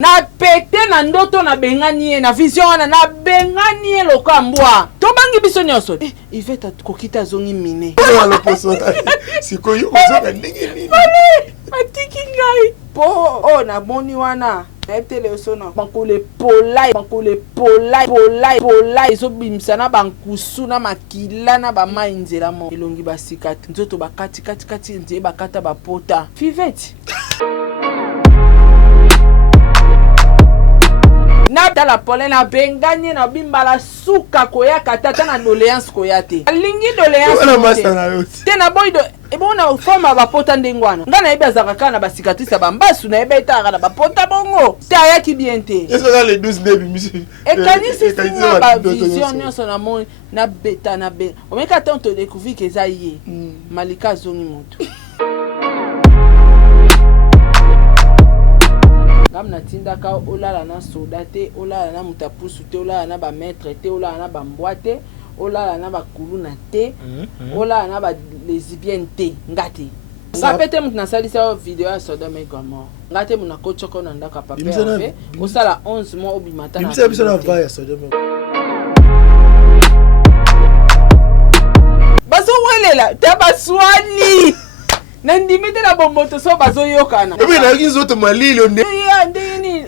Na pete na ndoto na bengani na vision wana na bengani lokambwa. Tobangi biso nyoso. Iveta kokita zongi mine. Wala poso. Sikoyo ozoka ndenge nini? Matiki ngai. Po na boni wana. Tele osona bankole polai so bimisa na bankusu na makila na ba mainzela mo elongi basikati nzoto bakati nze bakata bapota Fivette na dala pole na benganye na bimbala suka koya katata na doléance koya te alingi doléance te na boido ebona forma bapota ndengwana ngana ebe azaka na basikatrice bambasu na ebe etaka na bapota bongo te ayaki bien te esoka les 12 début monsieur ekanisi singa ba vision nyonso na mo na beta na be omeka tanto découvrir que ça y est malika zongi moto ngam na tindaka olala na soda te olala na mutapusu te olala na ba maître te olala na ba mbwate olala na ba kuluna te olala na ba lesbienne te ngate sapete mutna salisa video ya Sodome Gomorrah ngate muna kochoko na ndaka papa ave osala 11 mois obimata na biso na va ya Sodome baso welela tabaswani nandimite na bomboto so bazo yokana ebe na kinzo to malilo nde ya ndini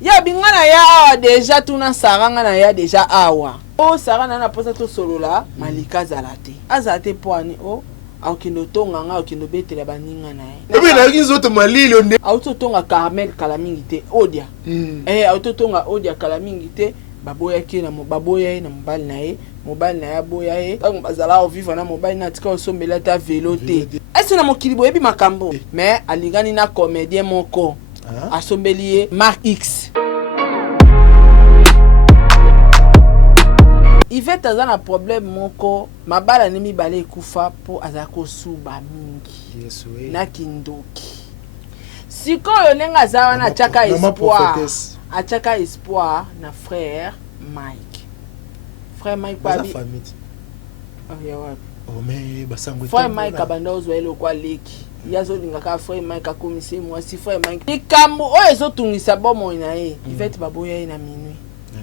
ya bingana ya awa deja tuna saranga na ya deja awa o saranga na posa to solola malika zalate azate poani o aukindo tonga nga aukindo betela baninga na ye ebe na kinzo to malilo nde auto tonga Carmel kala mingi te odia auto tonga odia kala mingi te baboya ki na baboya na mobali na ye mobali na ya boya ye tango bazala o vivre na mobali na tika osombela ta vélo te esi na mokili boyebi makambo mais alingani na comédien moko asombeli ye Mark X Ivete aza na problème moko mabala ne mibale ekufa po aza kosuba mingi na kindoki sikoyo nenga aza wana achaka espoir na frère Mike babi frère Mike abanda ozwa eloko leki yazolingaka frère Mike akomisi mwasi frère Mike likambo oyo ezotungisa bomoi na ye Ivete baboya ye na minui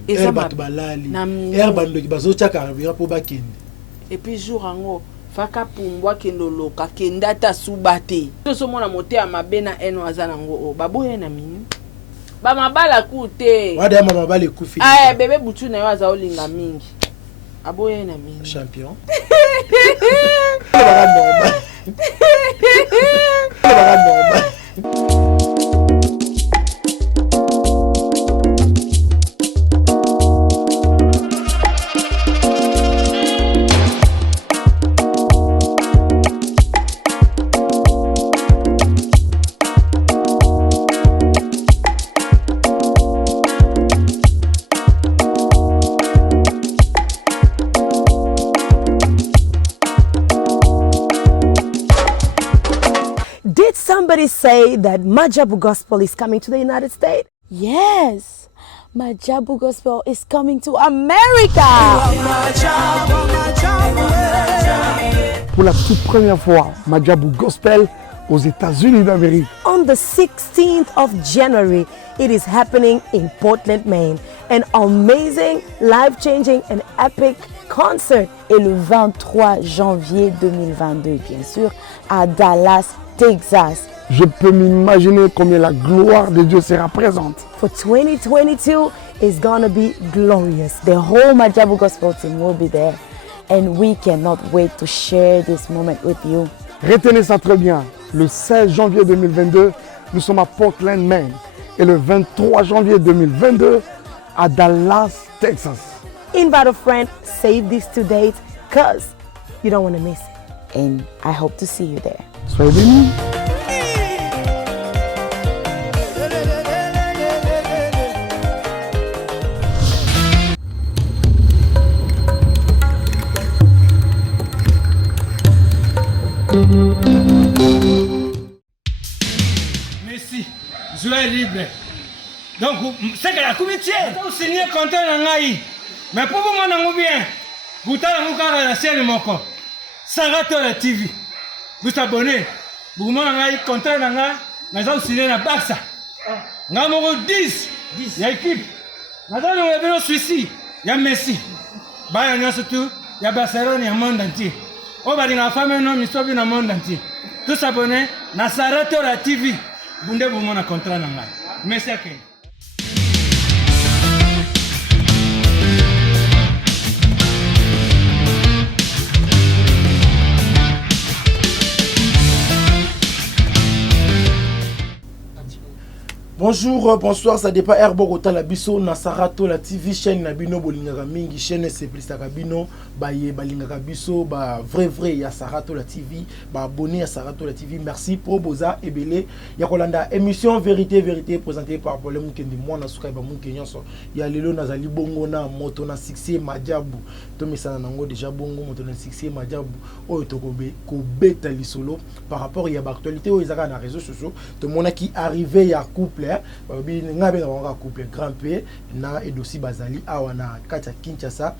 eza bato balali bandoki bazotiaka carburant po bakende et puis jour ango faka pumbwa kendoloka kenda ta suba te toso mona mote ya mabe na eno aza nango o baboya na minui bamabala ku te wada mabala ekufi bebe butu na yo aza olinga mingi aboye na mingi champion Somebody say that Majabu Gospel is coming to the United States? Yes, Majabu Gospel is coming to America. Pour la toute première fois, Majabu Gospel aux États-Unis d'Amérique. On the 16th of January, it is happening in Portland, Maine. An amazing, life-changing and epic concert. Et le 23 janvier 2022, bien sûr, à Dallas, Texas. Je peux m'imaginer combien la gloire de Dieu sera présente. For 2022 is gonna be glorious. The whole Majabu Gospel team will be there. And we cannot wait to share this moment with you. Retenez ça très bien. Le 16 janvier 2022, nous sommes à Portland, Maine. Et le 23 janvier 2022, à Dallas, Texas. Invite a friend, save these 2 dates, because you don't want to miss it. And I hope to see you there. Soyez bénis. Merci, je suis libre. Donc, c'est que la comité, vous signez content en Aïe. Mais pour vous, mon bien, vous avez la chaîne mon corps. Sarah la TV. Vous abonnez. Vous m'avez content en Aïe. Mais vous signez la Baxa. nga moko 10 ya équipe naza longo bino Suisse ya Messi baya nyonso tu ya Barcelone ya monde entier oyo balingaka fame no misobi na monde entier tous abonnés na Sarato la TV bunde bomona contrat na ngai merci akende. Bonjour, bonsoir, ça dépend Herbogota la biso na Sarato la TV chaîne na bino bolingaka mingi chaîne c'est plus la bino ba ye balingaka biso ba vrai ya Sarato la TV ba abonné à Sarato la TV. Merci pour boza ebele ya kolanda émission vérité présentée par Polem Kendi mwana suka ba munke nyonso ya lelo nazali bongo na moto na succès Majabu to misana nango déjà bongo moto na succès Majabu oyo tokobe ko beta lisolo par rapport ya ba actualité o izaka na réseaux sociaux to mona qui arrivé ya couple nga benga wanga couple grand P na edosi bazali awa na katia Kinshasa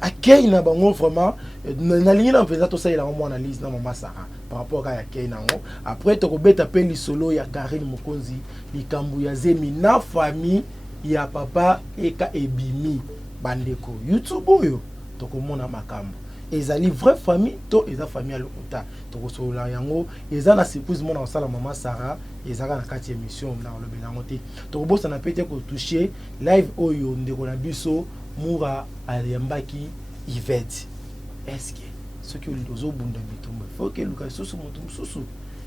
akei na bango vraiment na ligne na mpenza to ça il a mon analyse na mama Sarah par rapport à akei nango après to kobeta pe lisolo ya Karine Mokonzi likambu ya zemi na famille ya papa eka ebimi bandeko YouTube oyo to komona makambo ezali vraie famille to eza famille ya lokuta to kosola yango eza na surprise mona osala mama Sarah ezaka na kati émission na lobe nango te to kobosa na pete ko toucher live oyo ndeko na biso mura aliambaki Yvette est-ce que ce que lozo bunda bitumba faut que luka susu mutu susu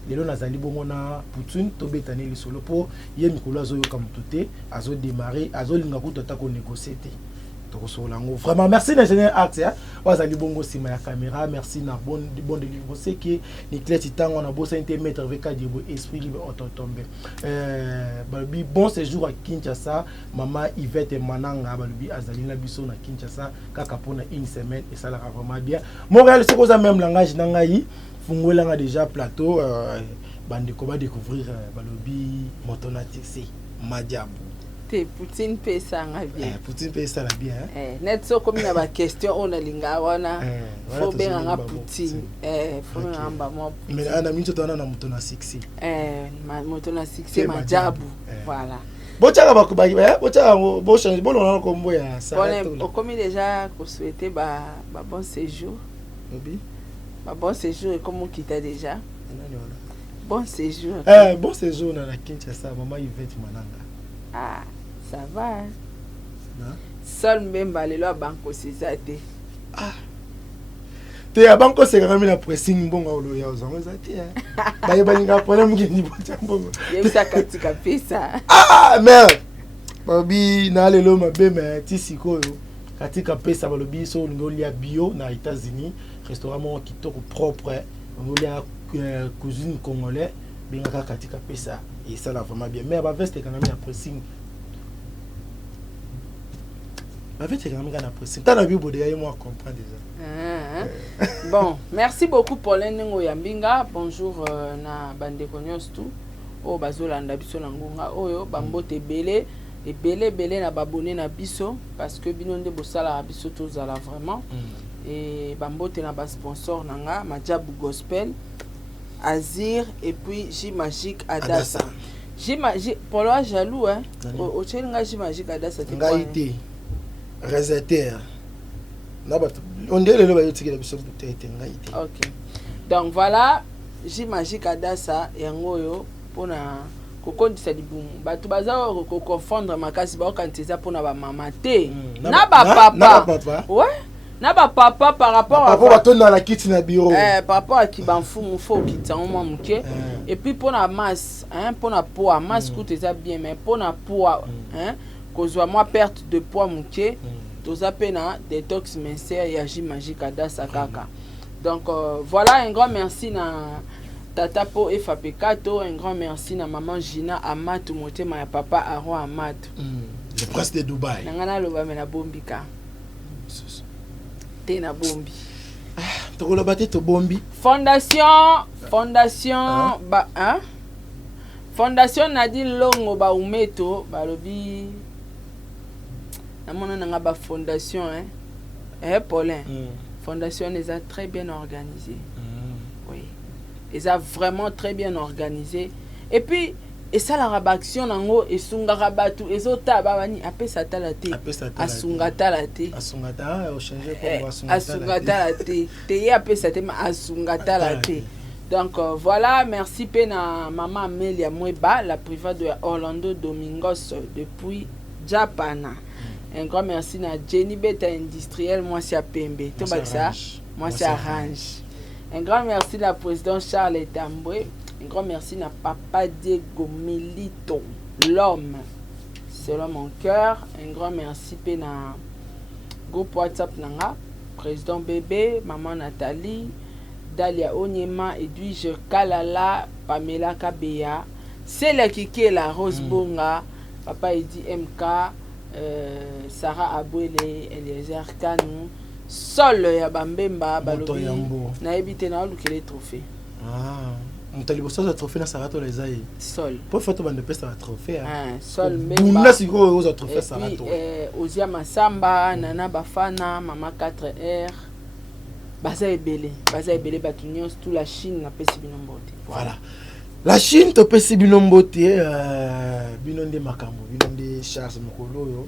lelo nazali bongo na Poutine to betane lisolo po ye mikolo azo yoka mutu te azo démarrer azo linga kutata ko négocier te. Vraiment, merci l'ingénieur Art. Wazali bongo sima ya caméra, merci na bon délivre. C'est que les clés titan on a bossé intermettre avec Adibo esprit libre autotombe. Balbi bon séjour à Kinshasa, maman Yvette et Mananga balbi azali na biso na Kinshasa kaka pona une semaine et ça la vraiment bien. Montréal c'est quoi même langage nangai fungola nga déjà plateau bande ko ba découvrir balbi motonatique c'est Majabu. Poutine paye ça bien. Poutine paye ça bien. Net so comme il y a des questions on a linga wana. Faut bien nga Poutine. Faut bien nga moi. Mais ana minto tona na motona sexy. Motona sexy Majabu. Voilà. Bochaka ba bochaka bo changer bon on a combo ya ça. Bon comme déjà ko souhaiter ba bon séjour. Obi. Ba bon séjour et comment quitter déjà? Bon séjour. Bon séjour na Kinshasa maman Yvette Mananga. Ah, ça va. Non. Seul même balelo à banco c'est ça té. Ah. Té à banco c'est quand même la pressing bon au ya ozango ça té. Ba ye balinga pona mukini bocha bongo. Yé ça katika pesa. Ah merde. Babi na lelo mabe mais tisiko yo. Katika pesa balobi so ngolia bio na États-Unis, restaurant mo kitoko propre, ngolia cuisine congolais, bingaka katika pesa. Et ça là vraiment bien. Mais la veste est quand même un pressing. La veste est quand même un pressing. T'as vu Bodéa et moi comprendre déjà. Bon, merci beaucoup pour l'endingo yambinga. Bonjour na bande konyos tout. Oh bazolanda biso na ngunga oyo bambote belé et belé na babonné na biso parce que binonde bosala biso tozala vraiment. Et bambote na ba sponsor nanga Majabu Gospel. Azir et puis J Magique Adassa. J Magique pour le jaloux hein. Au chéringa J Magique Adassa tu vois. Ngaïté. Réservoir. Na ba on dirait le ba yotiki la biso bouteille ngaïté. OK. Donc voilà J Magique Adassa yango yo pona kokondisa libumu. Batu baza ko confondre makasi ba okanteza pona ba mama te. Na ba papa. Ouais. Na ba papa par rapport à papa bato na la kiti na bureau par rapport à Kibanfumu faut kiti en moi muke et puis pour la masse hein pour la poids masse coûte ça bien mais pour la poids hein kozwa moi perte de poids muke toza pena détox mincère ya J Magique Adassa kaka donc voilà un grand merci na tata po FAP4 un grand merci na maman Gina Amatou motema ya papa Aaron Amatou le prince de Dubaï nangana loba mena bombika Tena bombi. Tokolo bate to bombi. Fondation ba hein? Fondation Nadine Longo ba umeto balobi. Na mona nga ba fondation hein. Paulin. Fondation les a très bien organisée. Oui. Ils a vraiment très bien organisé et puis esalaka baaction nango esungaka bato ezotaba bani apesa tala te asunga tala te asunga tala te te ye apesa te ma asunga tala te. Donc voilà, merci pena maman Amelia Mweba, la private de Orlando Domingos depuis Japana. Un grand merci na Jenny Beta Industriel, moi c'est à Pembe. Tout ça, moi c'est Arrange. Un grand merci la présidente Charles Tamboué. Un grand merci à Papa Diego Milito, l'homme selon mon cœur. Un grand merci à groupe WhatsApp Nanga, président Bébé, maman Nathalie, Dalia Onyema, Edwige Kalala, Pamela Kabea, Célia Kikela, Rose Bonga, Papa Edi MK, Sarah Abouele, Eliezer Kanou, Sol Yabambemba, Balobi, Naebite na Lukele trophée. Mutali bosso za trophée na Sarato les aïe. Sol. Pour photo bande pesta la trophée. Sol même. Bunda siko aux trophées Sarato. Ozia Masamba, Nana Bafana, Mama 4R. Baza ebele batunions tout la Chine na pesi binombote. Voilà. La Chine to pesi binombote binonde makambo, binonde Charles Mokolo yo.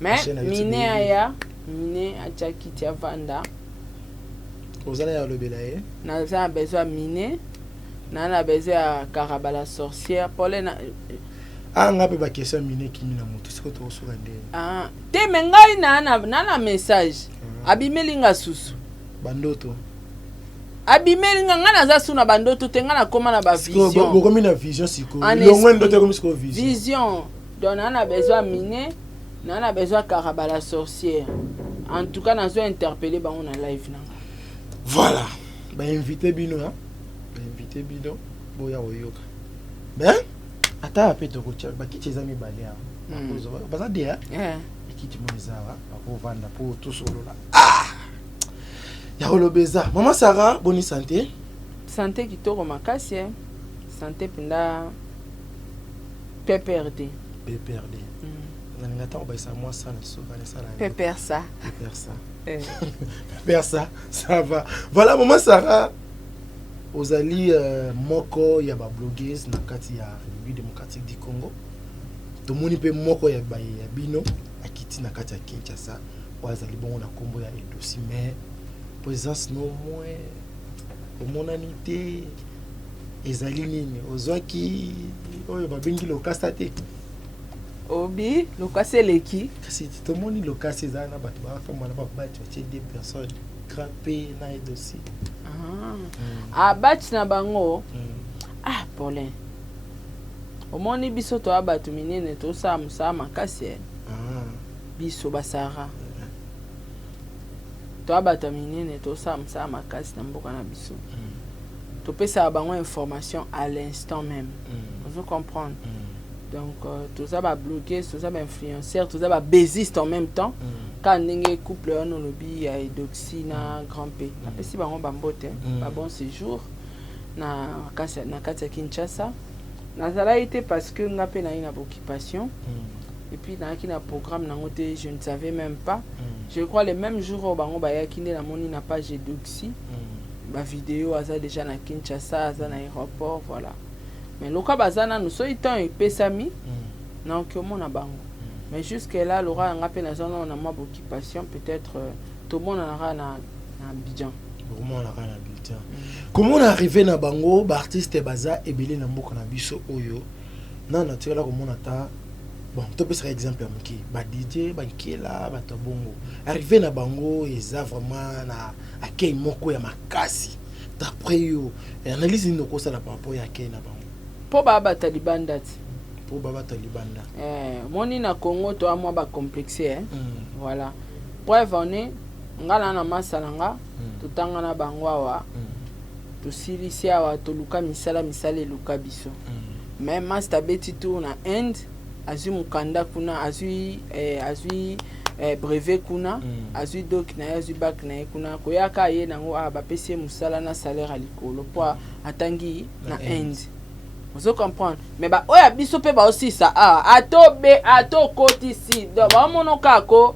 Mais mine aya, mine achakiti avanda. Ozana ya lobelaye. Na za besoin mine. Nana besoin à Karabala sorcière Paulina. Nga pe ba question mine kimi na mutu siko to so rende. Te mengai nana message. Abimelinga susu. Bandoto. Abimelinga ngana za suna bandoto te ngana koma na ba vision. Boko mi na vision siko. Longo ndoto comme siko vision. Vision. Donc nana besoin mine, nana besoin Karabala sorcière. En tout cas, nazo interpeller ba on a live nanga. Voilà. Ba invité bino hein. Invité bidon boya oyoka ben ata apeto ko tcha ba kitcheza mi balea baza dia ikiti mozawa ko vanda pour tout solo là ya holobeza maman Sarah bonne santé kitoko makasi santé pinda PPRD ngata ba sa moi sana so ba ça PPR ça va voilà maman Sarah Ozali moko ya ba blogueuse na kati ya République démocratique du Congo. To moni pe moko ya ba ya bino akiti na kati ya Kinshasa. Ozali bongo na kombo ya Edosi mais présence no moins humanité ezali nini ozwaki oyo ba bengi lokasa te. Obi lokasa leki kasi to moni lokasa za na bato ba fama na ba bato des personnes grappé na Edosi. Abati na bango Paulin omoni biso to abatu minene to sa musama makasi biso basara to abatu minene to sa musama makasi na mboka na biso to pesa bango information à l'instant même vous comprenez donc tout ça va bloquer tout ça va influenceur tout ça va baisiste en même temps quand ndenge couple on lobby ya Edoxy na grand P na pesi bango bambote ba bon séjour na kati ya Kinshasa nazala été parce que nga pe na ina occupation et puis na ki na programme na ngote je ne savais même pas je crois le même jour au bango ba ya kinde na moni na page Edoxy ba vidéo aza déjà na Kinshasa aza na aéroport voilà mais loka bazana nous so itan epesami na okiomona bango. Mais jusque là, Laura a rappelé la zone où on a moins d'occupation, peut-être tout le monde en a na Abidjan. Comment on est arrivé na bango, l'artiste baza et belé na mboka na biso oyo. Na naturel comme on ata bon, tu peux faire exemple amki, ba DJ, ba kela, ba tabongo. Arrivé na bango, eza vraiment na akei moko ya makasi. D'après yo, analyse ni ko sala par rapport ya akei na bango. Po ba Taliban date. Pour baba Talibanda. Moni na Congo to amwa ba complexé voilà. Preuve on est ngala na masalanga tutanga na bangwawa to silisi awa to luka misala luka biso. Même master beti tu na Inde azui mukanda kuna azui brevet kuna azui doc na azui bac na kuna koyaka ye nango ba pesi musala na salaire alikolo po atangi na Inde. Vous comprenez? Mais bah oya biso pe ba aussi ça ato côté ici donc ba mono kako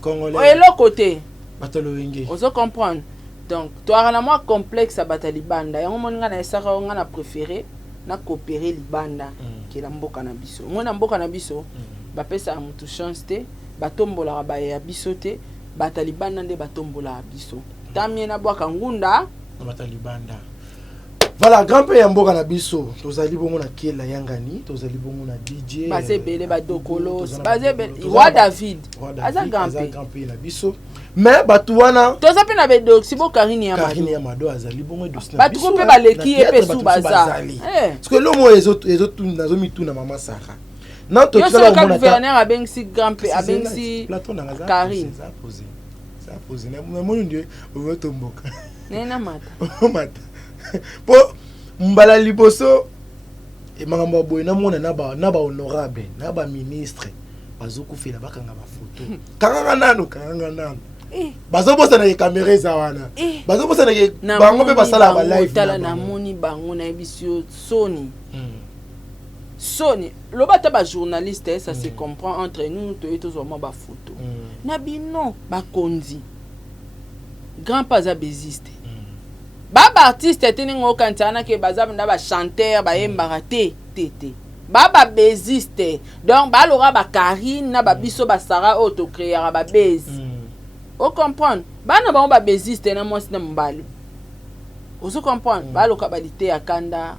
congolais et l'autre côté batalo wenge vous comprenez donc toi na moi complexe à Batalibanda yango moninga na esaka nga na préféré na coopérer libanda kolekela mboka na biso mona mboka na biso bapesa mutu chance te batombola ba ya biso te batalibanda nde batombola biso tamie na bwaka ngunda batalibanda. Voilà, grand père Yamboka na biso, tozali bongo na Kela Yangani, tozali bongo na DJ. Basé belé badokolo, basé belé Roi David. Aza grand père na biso. Mais batuwana toza pe na bedo sibo Karine Yamado. Karine Yamado azali bongo de sna. Batu pe baleki e pe sou baza. Parce que l'homme les autres nazo mitu na mama Sarah. Non to tala le gouverneur a bengi grand père, a bengi Karine. Ça posé na mon Dieu, on tomboka. Nena mata. Mata. Po mbala liboso e makambo boye na mona na ba honorable na ba ministre bazoku fela bakanga ba photo kanga nanu bazo bosa na caméra za wana bazo bosa na bango pe basala ba live tala na moni bango na ebisio Sony loba ta ba journaliste ça se comprend entre nous to eto zo ba photo na bino ba konzi grand pas a beziste baba artiste teni ngo kantana ke bazab na ba chanteur ba yembara te baba beziste donc ba lora ba Karine na ba biso ba Sarah auto créer ba base o comprendre bana ba beziste na mwasi na mbalo ozo comprendre ba loka ba lité ya kanda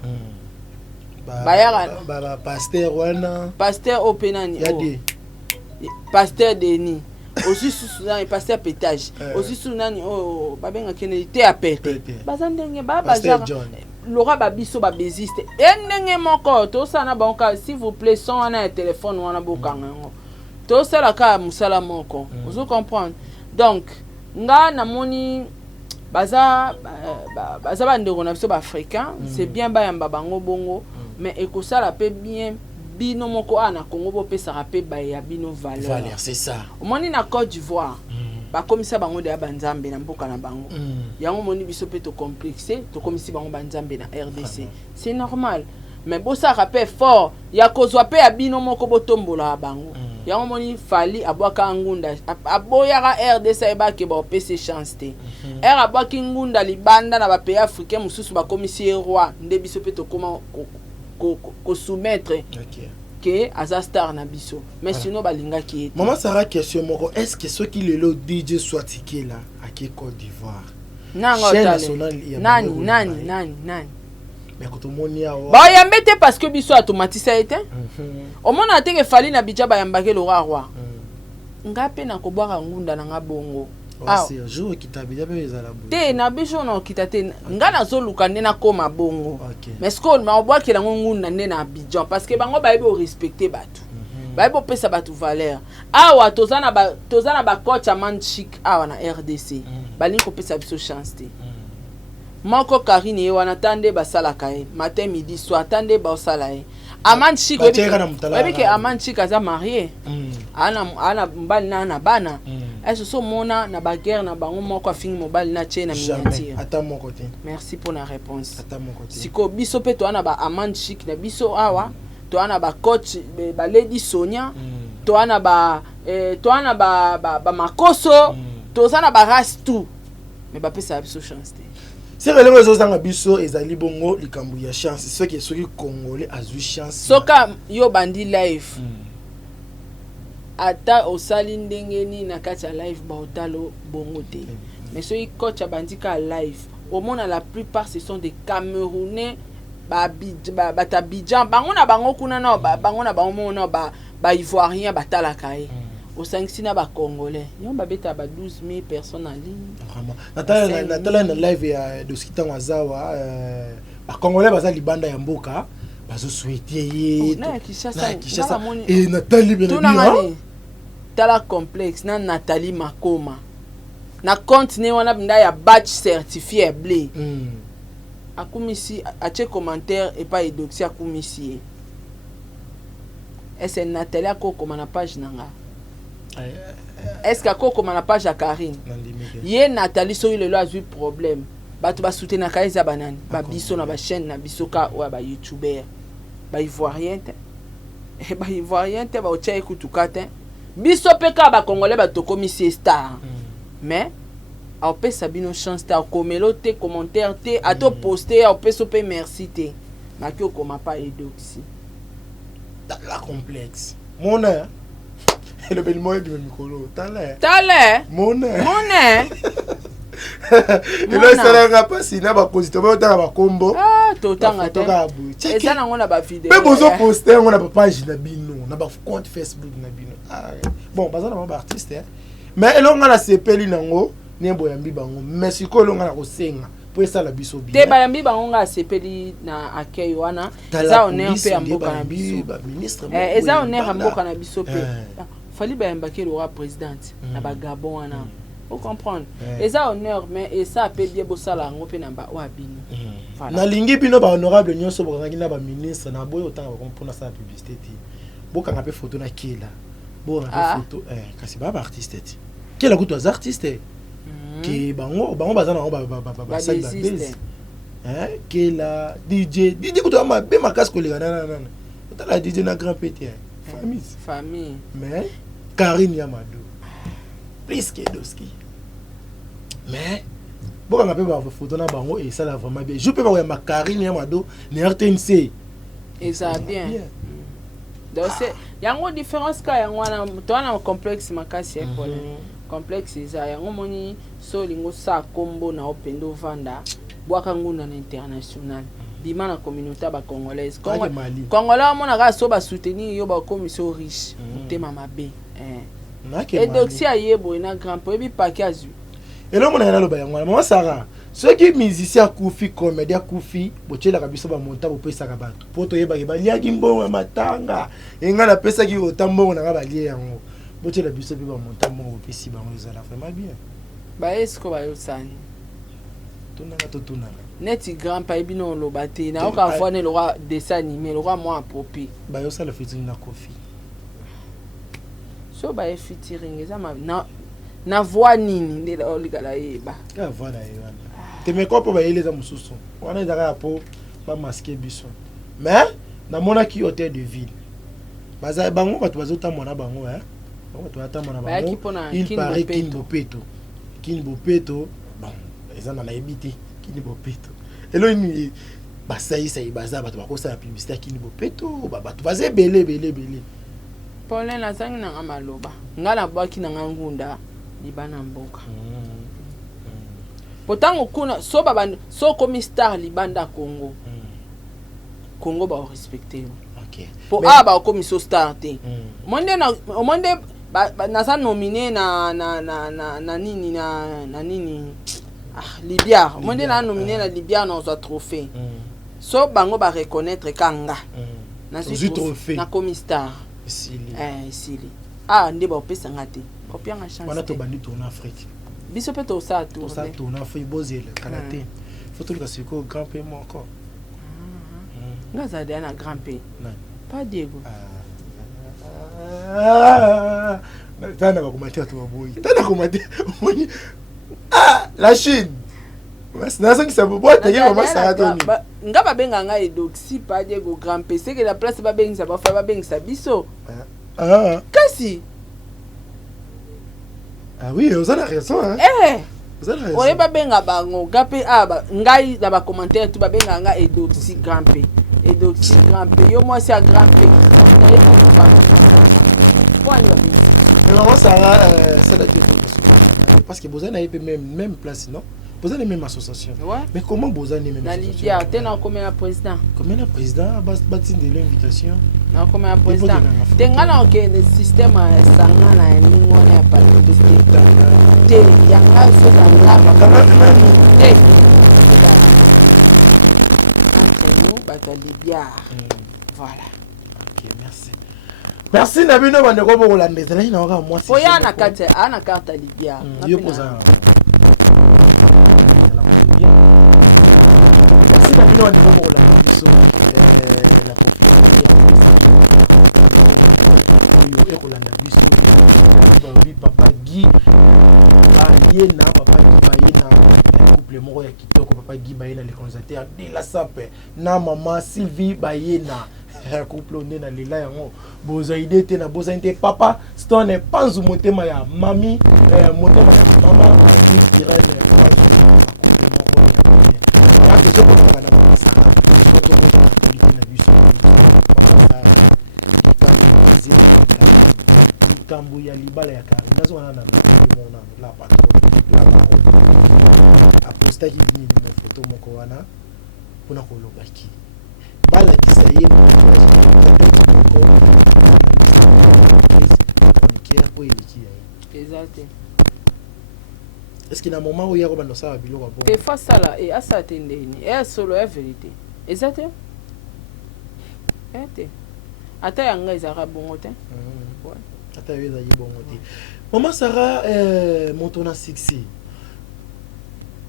ba yara ba pasteur wana pasteur openani yadi pasteur Denis aussi sous pasteur pétage aussi sous nani babenga kene te apete bazandenge baba Laura babiso ba beziste endenge moko to sana banka s'il vous plaît son wana téléphone wana bokanga to sala ka musala moko vous comprendre donc nga na moni baza bandeko na biso ba africain c'est bien ba yamba bango bongo mais ekosala pe bien bino moko ana Congo bo pesa rapé ba ya bino valeur c'est ça omoni na Côte d'Ivoire ba komisa bango de banzambe na mboka na bango yango moni biso pe to complexé to komisi bango banzambe na RDC c'est normal mais bo ça rapé fort ya kozwa pe ya bino moko botombola bango yango moni fali abwaka ngunda aboyaka RDC eba ke ba pesa chance te abwaki ngunda libanda na ba pays africain mususu ba komisi roi nde biso pe to koma ko soumettre que aza star na biso mais sinon balinga ki maman Sarah question moko est-ce que ceux qui le DJ soit tické là à Côte d'Ivoire nani mais quand on y a ba yambete parce que biso automatisé été au moins na teke fali na bija ba yambake le roi ngape na ko boira ngunda na ngabongo c'est jour qui t'a bien payé la boue te na biso na kitate ngana zo luka nena koma bongo mais ce qu'on m'a boire que la ngunda nena Abidjan parce que bango ba yebo respecter batu ba yebo pesa batu valeur awa tozana ba coach man chic awa na RDC bali ko pesa biso chance te moko Karine ye wana tande ba sala kae matin midi soir tande ba sala e Aman Chic webi ke Aman Chic aza marié ana mbali na bana est-ce so mona na ba guerre na bango moko afingi mobali na tie na miniature ata mon côté merci pour la réponse ata mon côté siko biso pe to ana ba Aman Chic na biso awa to ana ba coach ba Lady Sonia to ana ba makoso to sana ba race tout mais ba pesa biso chance te. Si relève les autres biso ezali bongo likambu ya chance ceux qui congolais a eu chance soka yo bandi live ata osali ndenge ni na kati ya live ba otalo bongo te mais ceux qui coach bandi ka live au monde la plupart ce sont des Camerounais ba Abidjan bango na bango kuna na bango na bango na ba Ivoirien batala kai au 5 na ba Congolais yo ba beta ba 12 000 personnes en ligne vraiment natala na live ya doskita wazawa ba Congolais baza libanda ya mboka bazo souhaiter ye na Kinshasa et Nathalie Benabia tala complexe na Nathalie Makoma na compte ne wana binda ya batch certifié blé akumisi ache commentaire et pas edoxi akumisi est-ce Nathalie akoko na page nanga est-ce que akoko na page ya Karine ye Nathalie so ile lo a eu problème batu ba soutenir kaiza banani ba biso na ba chaîne na biso ka wa ba youtuber ba ivoirien te ba ocha ekutuka te biso pe ka ba congolais ba tokomisi star mais a pesa bino chance ta komelo te commentaire te a to poster a peso pe merci te ma ki okoma pa edoxi tala complexe mona le bel moyen de micro tala mona et là ça n'a pas si na ba positeur ba tanga ba kombo to tanga te eza nango na ba vidéo mais bozo poster on na ba page na bino na ba compte Facebook na bino bon bazana ba artiste mais elonga na sepeli nango nembo yambi bango mais siko elonga na kosenga po esala biso bien te bayambi bango nga sepeli na accueil wana eza honneur pe ya mboka na biso ba ministre eza honneur ya mboka na biso pe fali bayambaki le roi présidente na ba Gabon wana vous comprendre eza honneur mais et ça peut bien bosala ngo pe na ba wa bino na lingi bino ba honorable nyonso bokangi na ba ministre na boyo otanga ba kompona sa publicité ti bokanga pe photo na kila bon na photo kasi ba artiste ti kila kuto az artiste ki bango bazana ba sa ba base kila DJ kuto ma be makas ko lingana na otala DJ na grand petit famille mais Karine Yamado plus que Doski mais bokanga pe ba photo na bango et ça la vraiment bien je peux pas ma Karine Yamado ne RTNC et ça bien donc c'est yango différence ka yango na to na complexe makasi ekole complexe eza yango moni so lingo sa kombo na opendo vanda bwaka nguna na international bima na communauté ba congolaise congolais mona ka so ba soutenir yo ba commission riche tema mabe et donc si ayebo na grand po ebi package et là mona na loba yango mama Sarah ceux qui musicien kufi comédien kufi bochela kabisa ba monta bo pesa ka bato poto yeba ke balia ki mbongo matanga enga na pesa ki otambo na ba lie yango bochela biso bi ba monta mbongo pesi ba ngo ezala vraiment bien ba esko ba yosani tunanga neti grand pa ebino loba te na oka vone le roi dessin animé le roi moi approprié ba yosala featuring na kofi so ba featuring eza na voix nini nde la oligala yeba ya voix na yeba te me kopo ba yeleza mususu wana ezaka po ba masquer biso mais na mona ki hôtel de ville baza bango bato bazota mona bango bato ata mona bango il paraît Kin Bopeto bon ezana na ebité Kin Bopeto elo ni basaisa ibaza bato bakosa la publicité Kin Bopeto bato baze belé Paulin la zangi na maloba ngala bwaki na ngunda libana mboka potango kuna so baba so comme star libanda Congo ba respecter OK po aba comme so star te monde na sa nominé na nini Libya monde na nominé na Libya na za trophée so bango ba reconnaître kanga na si trophée na comme star Sili ndi ba pesa ngate kopianga chance wana to bandi tourner Afrique biso pe to sa tourner Afrique bozela kanaté faut tout kasi ko grand pays mo encore ngaza de na grand pays pas Diego tana ba kumatia to boy tana kumatia la Chine na sangi sa bobo te mama Sarah nga ba benga nga edoxy pas Diego grand pays c'est que la place ba benga sa ba fa ba benga sa biso kasi oui vous avez raison vous avez raison oye ba benga bango gape ngai na ba commentaire tu ba benga nga edoxy grand pays yo moi c'est un grand pays mais maman Sarah c'est la question parce que vous avez même place non vous avez même association mais comment vous avez même association na Libya combien président bâti de l'invitation na combien président tengana OK le système sanga na ningo na pas te yanga so za Libya voilà OK merci Nabino bandeko bokolandeza na oka mwasi oya na carte Libya yo poza merci Nabino bandeko bokolandeza biso la professeur yo ekolanda biso babi papa Guy bayena couple moko ya kitoko papa Guy bayena le conservateur de la sape na maman Sylvie bayena couple on na lela yango boza idée te na boza inte papa stone panzu motema ya mami motema ya mama Guy Irene likambo ya libala ya Karine nazona na mona la patron la patron apostaki bini na photo moko wana pona kolobaki bala kisaye moko ko eliki ya exact. est-ce qu'il y a un moment où il y a un ça à biloko bon Et face à la et à ça tendeni et solo la vérité exact. Et ata yanga ezara bongo te ouais ata yeza yi bongo te maman Sarah montona succès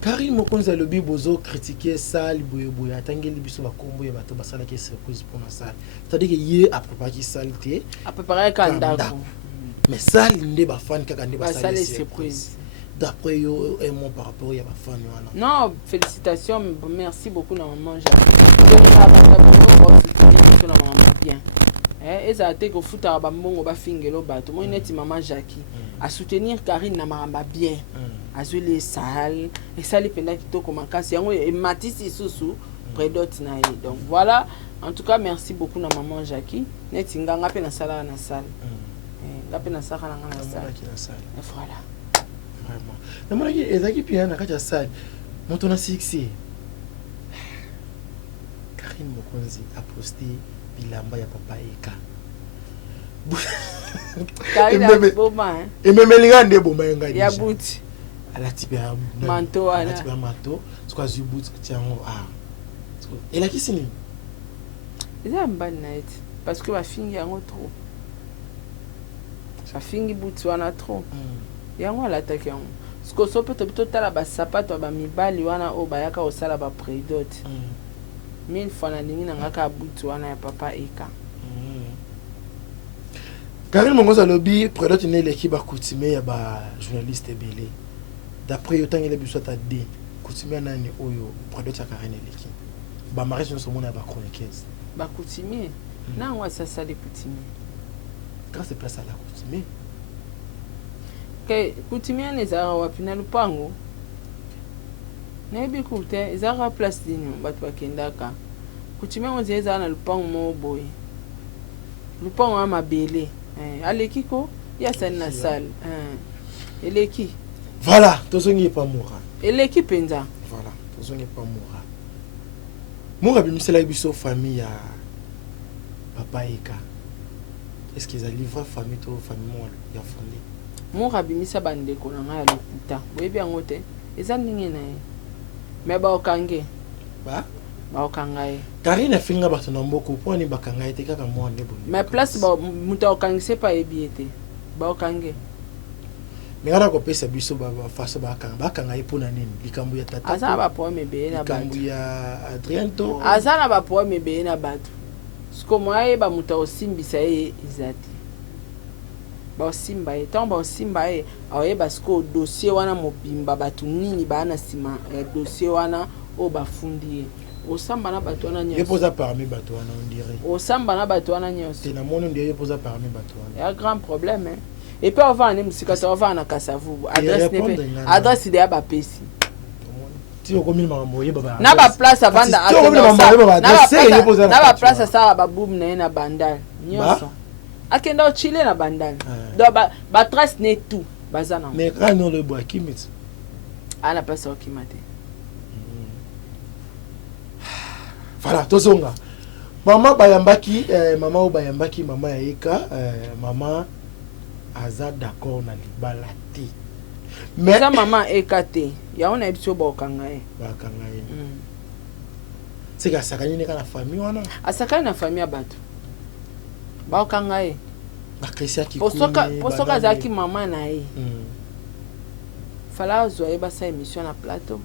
Karine Mokonzi lobi bozo critiquer salle boye atangeli biso ba kombo ya bato basala ke surprise pour na salle c'est-à-dire que yé a préparé salle te a préparé kandako mais salle nde ba fan kaka nde basala surprise d'après yo un mot par rapport ya ba fan wana non félicitations merci beaucoup na maman Jacques donc ça va beaucoup na maman bien eza te ko futa ba mbongo ba fingelo bato mo neti maman Jacques à soutenir Karine na maramba bien azuli sale et sali penda kitoko makasi yango e matisi susu prédote na ye donc voilà en tout cas merci beaucoup na maman Jackie neti nganga pe na sala na salle ngape na sala na salle et voilà vraiment na mona ki ezaki pia na kati ya salle moto na succès Karine Mokonzi a posté bilamba ya papa Eka Karine boma et même lingande boma ngani ya buti alati pe manto ala alati pe manto soit zu bout tiango et la kisini eza mbani na eti parce que ba fingi yango trop ba fingi buti wana trop yango alataki yango sko so peut totala ba sapato ba mibali wana o bayaka osala ba prédote 1000 fois na lingi na ngaka buti wana ya papa Eka Karine Mokonzi lobi prédote ne l'équipe ba coutumier ya ba journaliste belé d'après yo tangela biso ta d coutumier nani oyo prédote ya Karine l'équipe ba mariage no somona ba chroniqueuse ba coutumier na ngwa sasa les coutumier grâce place à la coutumier que coutumier ne zara wapi na lupango na bi kute zara place dini bato bakendaka coutumier on zeza na lupango mo boy lupango ama belé aleki ko ya sani na salle eleki voilà tozongi pas moura eleki penza voilà tozongi pas moura moura bimisela biso famille ya papa Eka est-ce qu'ils a livré famille to famille mo ya fondé moura bimisa bandeko na nga ya lokuta boyebi yango te eza ndenge na ye me baokange baokanga ye Karine afinga bato na mboko poni bakanga ye te kaka mwa nde boni mais place muta okangise pa yebi ete baokange ngana ko pesa biso ba faso bakanga ye pona nini likambo ya tata aza ba problème be na bato likambo ya Adrien to aza na ba problème be na bato siko mwaye ba muta osimbisa ye izati ba osimba ye tant ba osimba ye aye basko dossier wana mobimba bato nini bana sima dossier wana o bafundi ye osamba na bato wana nyonso yepoza parmi bato wana on dirait osamba na bato wana nyonso te na mono ndiye yepoza parmi bato wana ya grand problème et puis on va en musika on va na Kasavu adresse de ba pesi ti okomi makambo ye baba na ba place avanda na ba place ça ba boom na na bandal nyonso akenda chile na bandal do ba trace ne tout bazana mais quand on le bois kimit ala place okimate voilà tozonga mama bayambaki mama o bayambaki mama ya Eka mama aza d'accord na libala te mais ça maman Eka te ya ona ebiso bakanga ye c'est que sakani ne kana famille wana asakani na famille ya bato bakanga ye bakrisia ki posoka zaki mama na ye fala zo ye basa émission na plateau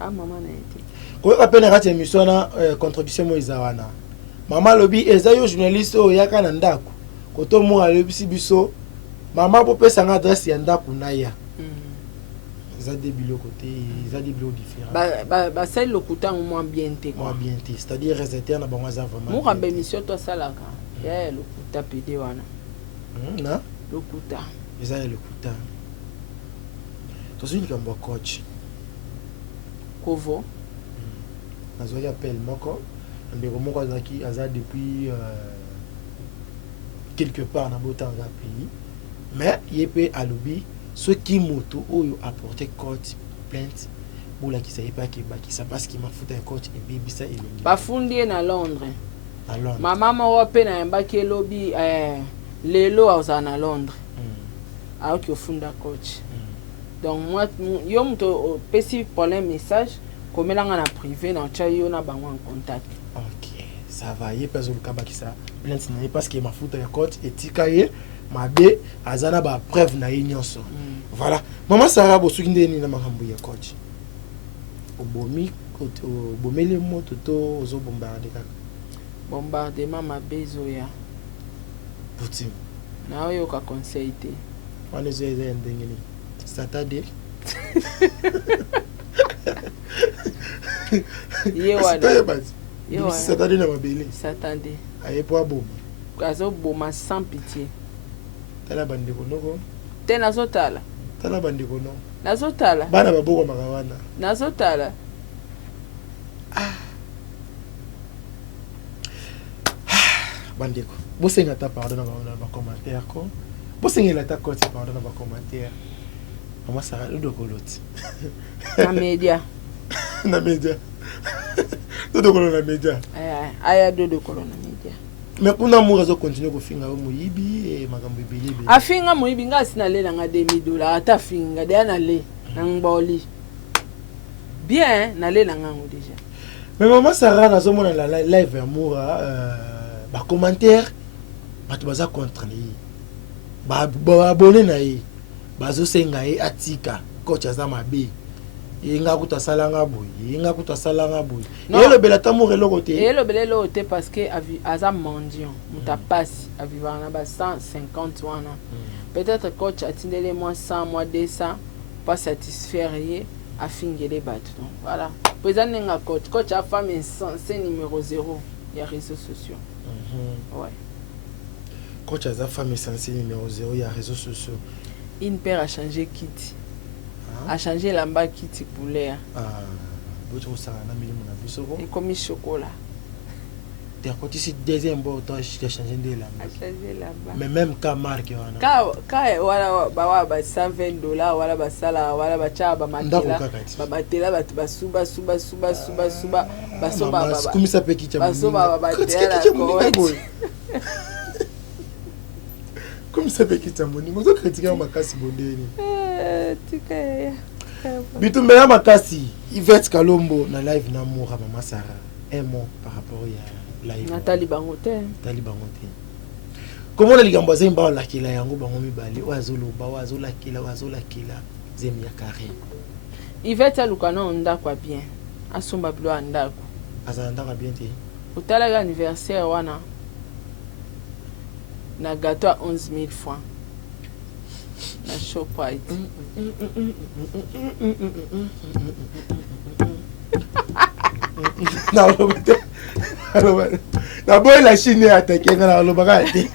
mama na ye te koyoka pene kati émission na contribution mo izawana mama lobi eza yo journaliste o yaka na ndako koto mo alobisi biso mama po pesa nga adresse ya ndako na ya eza des biloko te eza des biloko différents ba sel lokuta mo bien te moi bien te c'est-à-dire réservé na bango za vraiment mo kambe émission to salaka ya lokuta pede wana na lokuta eza ya lokuta tozuni kambo coach Kovo nazwaki appel moko ndeko moko azaki aza depuis quelque part na botanga pays mais yepé alobi ce qui moto oyo apporter coach plainte bola ki sa yepa ki ba ki sa parce qu'il m'a foutu un coach et bibisa elengi bafundi na Londres alors mama mo pe na mbaki lobby lelo aza na Londres a ki ofunda coach donc moi yo mto pesi problème message komelanga na privé na cha yo na bango en contact. OK ça va yepa zo lukaba ki sa plainte na parce qu'il m'a foutu un coach et tikaye mabe azana ba preuve na nyonso. Voilà maman Sarah bosuki ndeni na makambo ya coach obomi obomeli moto to ozo bombarder kaka bombardement mabezo ya putin na oyo ka conseil te wana zo eza ndengeni Saturday ye wana Saturday na mabele Saturday ayepo aboma kazo boma sans pitié tala bandeko noko te nazotala tala bandeko no nazotala bana baboko makawana nazotala bandeko bosenga ta pardon na ba commentaire ko bosenga ta côté pardon na ba commentaire mama Sarah le dokoloti na media na media dokolo na media aya dokolo na media mais kuna mura zo continuer ko finga o muyibi e makambo ibili afinga muyibi ngasi na le na nga $2000 ata finga de na le na ngoli bien na le na ngango déjà mais maman Sarah na zo mona la live ya mura ba commentaire bato baza contre ni ba abonné na ye bazo senga ye atika coach aza mabe inga kuta salanga boy inga kuta salanga boy yelo bela tamore loko te yelo bela loko te parce que aza mendiant muta passe aviva na ba 150 wana peut-être coach atindele moi 100 moi 200 pas satisfaire ye afingele bato donc voilà présent nga coach a femme c'est numéro 0 il y a réseaux sociaux. Ouais. Coach a femme censée numéro 0, il y a réseaux sociaux. Une paire a changé kit. A changé l'amba kit pour l'air. Et comme chocolat. Tu as côté ici deuxième bord, tu as changé de lamba. A changé lamba. Mais même quand marque quand voilà ba $120 voilà ba sala voilà ba cha ba matela ba batela ba basuba basoba ba comme ça peut quitter basoba ba batela comme ça peut quitter mon niveau to critiquer makasi bondeni tika bitumbe ya makasi Yvette Kalombo na live na Moura mama Sarah un mot par rapport à live Nathalie Bangote comment les gambo zemba la kila yango bango mibali wazoloba wazolakila zemi ya carré Yvette alukana ndako bien asomba bilo andako azanda bien te utala anniversaire wana na gâteau à 11 000 francs na Shoprite na boy la Chine attaqué na lobaka te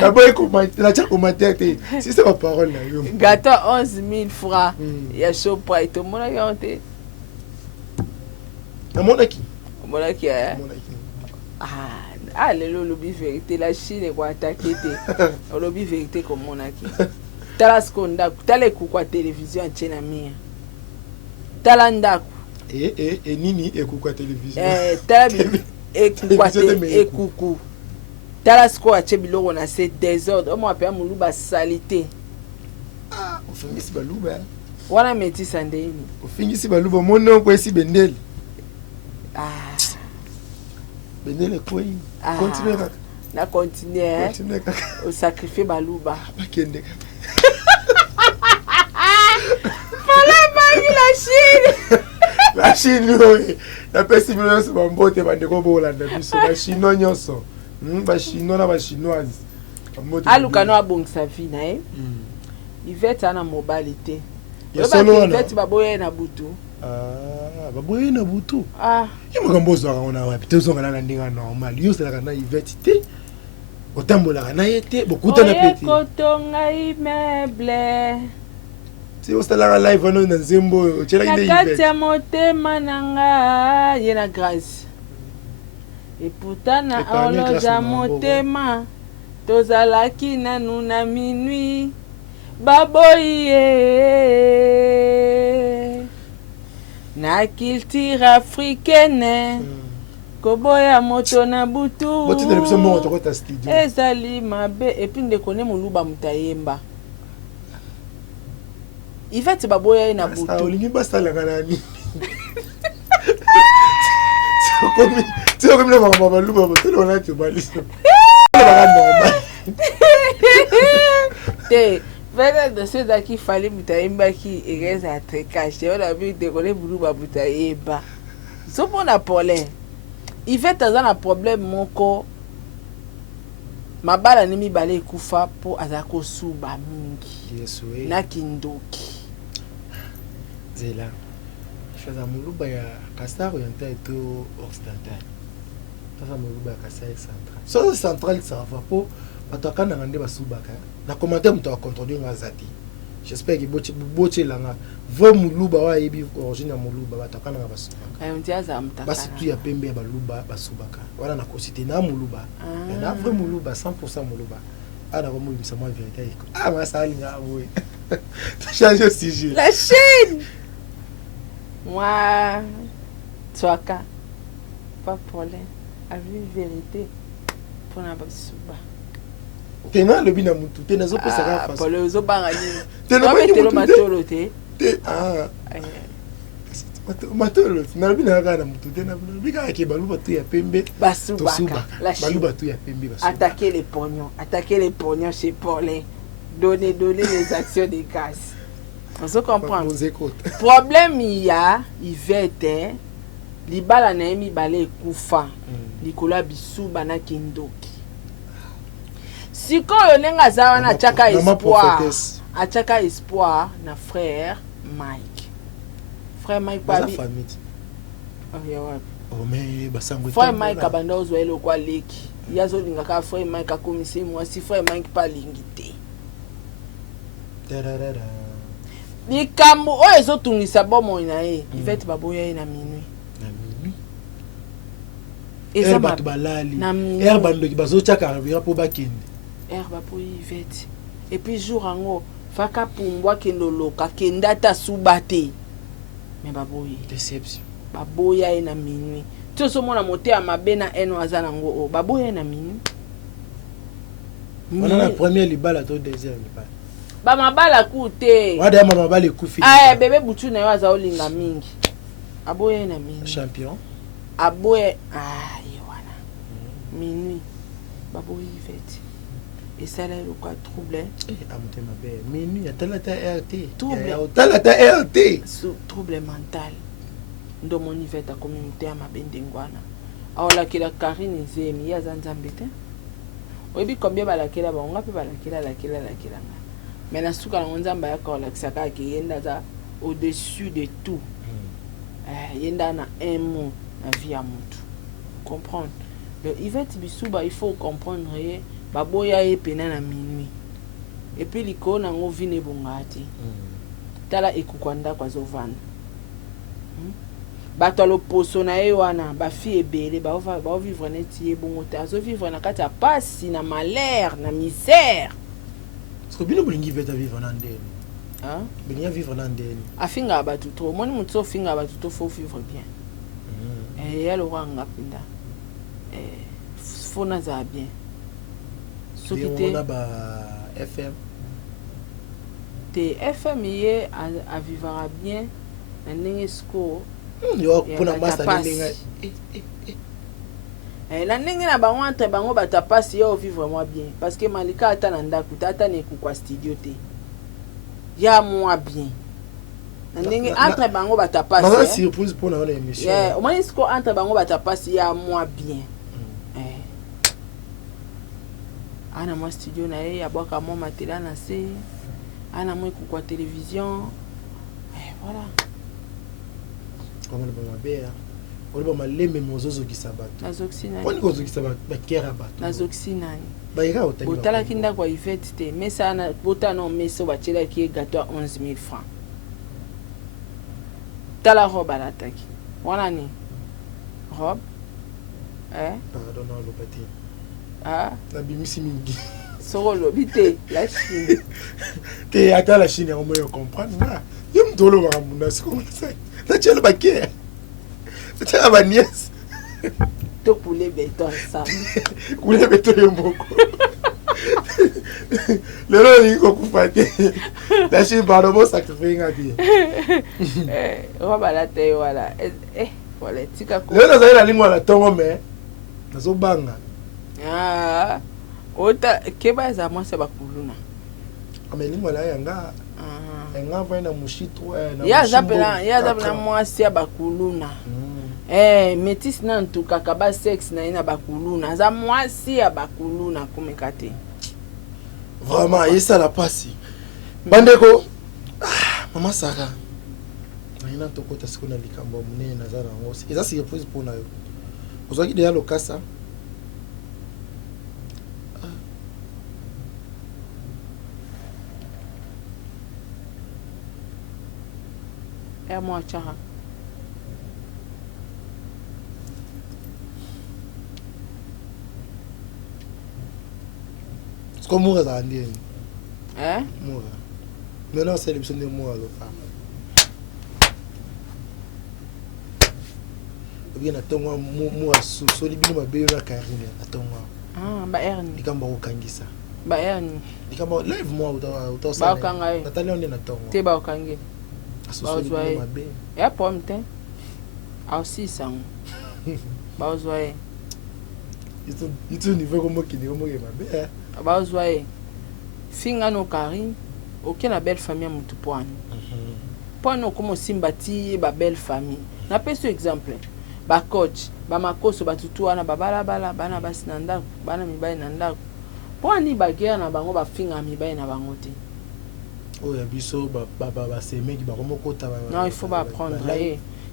na boy commenter na cha commenter te si c'est ma parole na yo gâteau à 11 000 francs ya Shoprite mona yonte na mona ki lelo lobi vérité la Chine kwa attaquer te lobi vérité comme monaki tala skonda tala kwa télévision tchena mia tala ndaku nini ekukwa télévision tala ekukwa ekuku tala sko ache biloko na se désordre o mo apela muluba salité ofingisi baluba wana metisa ndeni ofingisi baluba mono ko esi bendele bendele quoi continue kaka na continue au sacrifier baluba bakende voilà bangi la Chine la pesi bilonso bambote bandeko bolanda biso ba chino nyonso ba chino na ba chinoise alukano abongisa vie na Yvette ana mobilité Yvette baboye na butu baboye na butu makambo ozwaka ngo na wapi te ozonga na ndenge normal yo ozelaka na Yvette te otambolaka na ye te bokutana pete kotonga immeuble ti osalaka live wana na nzembo otyelaki nde na kati ya motema na nga ye na grâce et pourtant na horloge ya motema tozalaki nanu na minuit baboyi na culture africaine koboya moto na butu ezali mabe epi ndekone moluba mutayemba Yvette baboya na butu olingi basalaka nani comme le maman baluba botelo na tibaliso te Vena de ceux qui fallait mutayemba qui ereza à trekage on a vu décoller buluba mutayemba so pour Napoléon Yvette a un problème moko mabala ni mibale kufa po azako suba mingi yesuwe na kindoki zela choza muluba ya Kasai oriental et occidental sasa muluba ya Kasai central so central ça va po batakana ngande basubaka na commentaire muto wa contrôler ngazati j'espère que boche langa vo muluba wa yebi origine ya muluba batakana nga basubaka ayo ndiaza mtakana basi tu ya pembe ya baluba basubaka wana na kosite na muluba na vrai muluba 100% muluba ana ko mulibisa moi vérité ma ça alinga oui changer de sujet la chaîne moi Tswaka pas problème avec vérité pour na basuba tena le bina mutu tena zo pesa ka face pour le zo bangani tena metelo matolo te matolo na bina ka na mutu tena bika ke baluba tu ya pembe basubaka la baluba tu ya pembe basubaka attaquer les pognons chez Paulin donner les actions des cases on se comprend problème il y a Yvette libala na emi balé kufa likola bisuba na kindoki sikoyo nenga zawa na chaka espoir na frère Mike ba famille mais basango frère Mike abanda ozwa ele kwa leki yazo linga ka frère Mike akomisi mwasi frère Mike pa lingite likambo oyo ezotungisa bomoi na ye Yvette baboya ye na minuit eza bato balali er bandoki bazotyaka ravira po bakende ba po Yvette et puis jour ango faka pumbwa kendoloka kenda ta subate mais baboyi déception baboya ye na minuit to so mona mote ya mabena eno azana ngo o baboya ye na minuit on a la première libala to deuxième libala ba mabala kute wada mama bale kufi bebe butu na yo aza olinga mingi aboya ye na minuit champion aboya yewana minuit baboyi Yvette et ça là le quoi trouble amutema be minuit atalata RT trouble trouble mental ndo mon Yvette akomi muté ama bendengwana aola kila Karine Zemi ya zanzambe te oyebi combien balakela bango pe balakela nga mais na suka na nzamba ya kola kisaka ki yenda za au-dessus de tout yenda na un mot na vie à mutu comprendre le Yvette bisuba il faut comprendre baboya ye pena na minuit et puis liko na ngo vine bongati tala ekukwanda kwa zovana bato loposo na ye wana ba fille ebele ba vivre neti ye bongo te azo vivre na kati ya pasi na malheur na misère parce que bino bolingi Yvette vivre na ndeni bolingi vivre na ndeni afinga bato trop moni mutu ofinga bato to faut vivre bien yalo wanga pinda faut na za bien sokite ba FM te FM ye a vivre bien na ndenge sko yo pona masa ndenge la ndenge na bango entre bango batapasi yo vivre moi bien parce que malika ata na ndaku ata ne ku kwa studio te ya moi bien na ndenge entre bango batapasi ma surprise pour na émission au moins sko entre bango batapasi ya moi bien ana mo studio na ye ya boka mo matela na se ana mo ku kwa télévision voilà comme le bon mabea oliba malembe mozozo kisabato nazoxina oni kozokisa ba kera bato nazoxina ba ira otali botala kinda kwa Yvette te mais ça na botano meso bachela ki gâteau à 11 000 francs tala robe à l'attaque wana ni robe pardon non le petit na bimisi mingi solo bité la chine te ata la Chine on me comprendre na yem tolo ba munda c'est comme ça na tchelo ba ke tchela ba nièce to couler béton ça couler béton yomoko le lo ni ko kupate la Chine ba bo sacrifice ngati roba la te wala voilà tika ko le na za la lingwa la tongo me nazo banga ota keba za moi c'est bakuluna amelingwa la yanga nga vaina mushito na ya zapela moi c'est bakuluna métis na ntuka kaba sexe na ina bakuluna za moi c'est bakuluna komekate vraiment yesa la pasi bandeko mama Sara ina tokota siku na likambo munene na zana ngosi eza surprise pour na yo ozaki deya lokasa moi chara Est-ce moura za ndieni moura maintenant c'est l'émission de moura lo pa bien atonga moura so libino mabeyo na Karine atonga ba erni likamba okangisa ba erni likamba live moi ba okanga natali on na tonga te ba okangi so libino mabeyo ya pomte aussi sang ba ozwaye itu niveau comme kini comme mabeyo ba ozwaye finga no Karine aucune belle famille mutu poani poani comme simbati ba belle famille na peso exemple ba coach ba makoso batutu wana babala bana basi na ndako bana mibali na ndako poani ba guerre na bango ba finga mibali na bango te ya biso ba semeki ba komo kota ba non il faut ba apprendre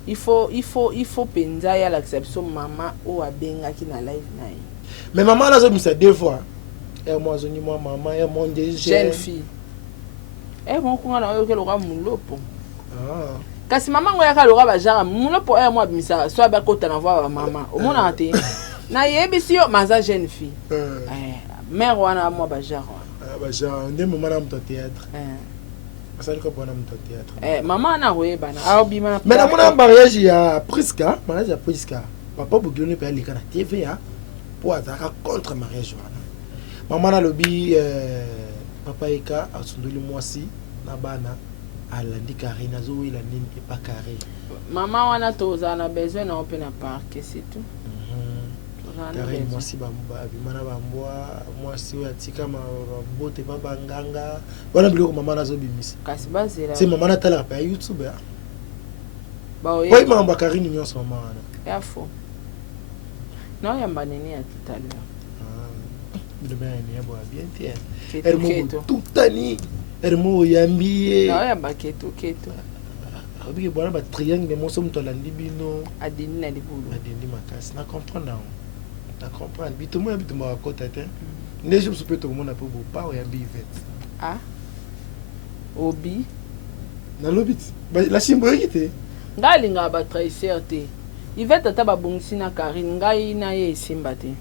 il faut penza ya l'acception maman o abenga ki na live na ye mais maman là zo misa deux fois moi zoni moi maman et mon jeune fille mon kunga na yo ke loka mulopo kasi maman ngo yaka loka ba jara mulopo moi bimisa so ba kota na voir maman o mona te na yebisi yo maza jeune fille mère wana moi ba jara nde maman na mto théâtre asali ko bona mto théâtre maman na royeba na abima mais na mona mariage ya Priska papa bugiloni pe alika na TVA pour ataka contre mariage wana maman na lobi papa eka asunduli mwasi na bana alandi Karine nazo ila nini et pas carré maman wana toza na besoin na open park c'est tout Karine mwasi bimana bambwa mwasi oyo atika mabote pa banganga wana biloko maman nazo bimisa kasi bazela c'est maman natalaka pa YouTube ba oye oui maman Karine nyonso maman wana ya fo non yamba nini ya tout à l'heure tutani ermo yambi na ya baketo abiki bwana ba triangle moso mto landi bino adini na libulu adini makasi na comprendre bitumo ya bitumo akota te neje msupe to mona po pa o yambi vet obi na lobit la chimbo yite ngalinga ba trahisseur te ivete ata babongisi na Karine ngai na ye simba te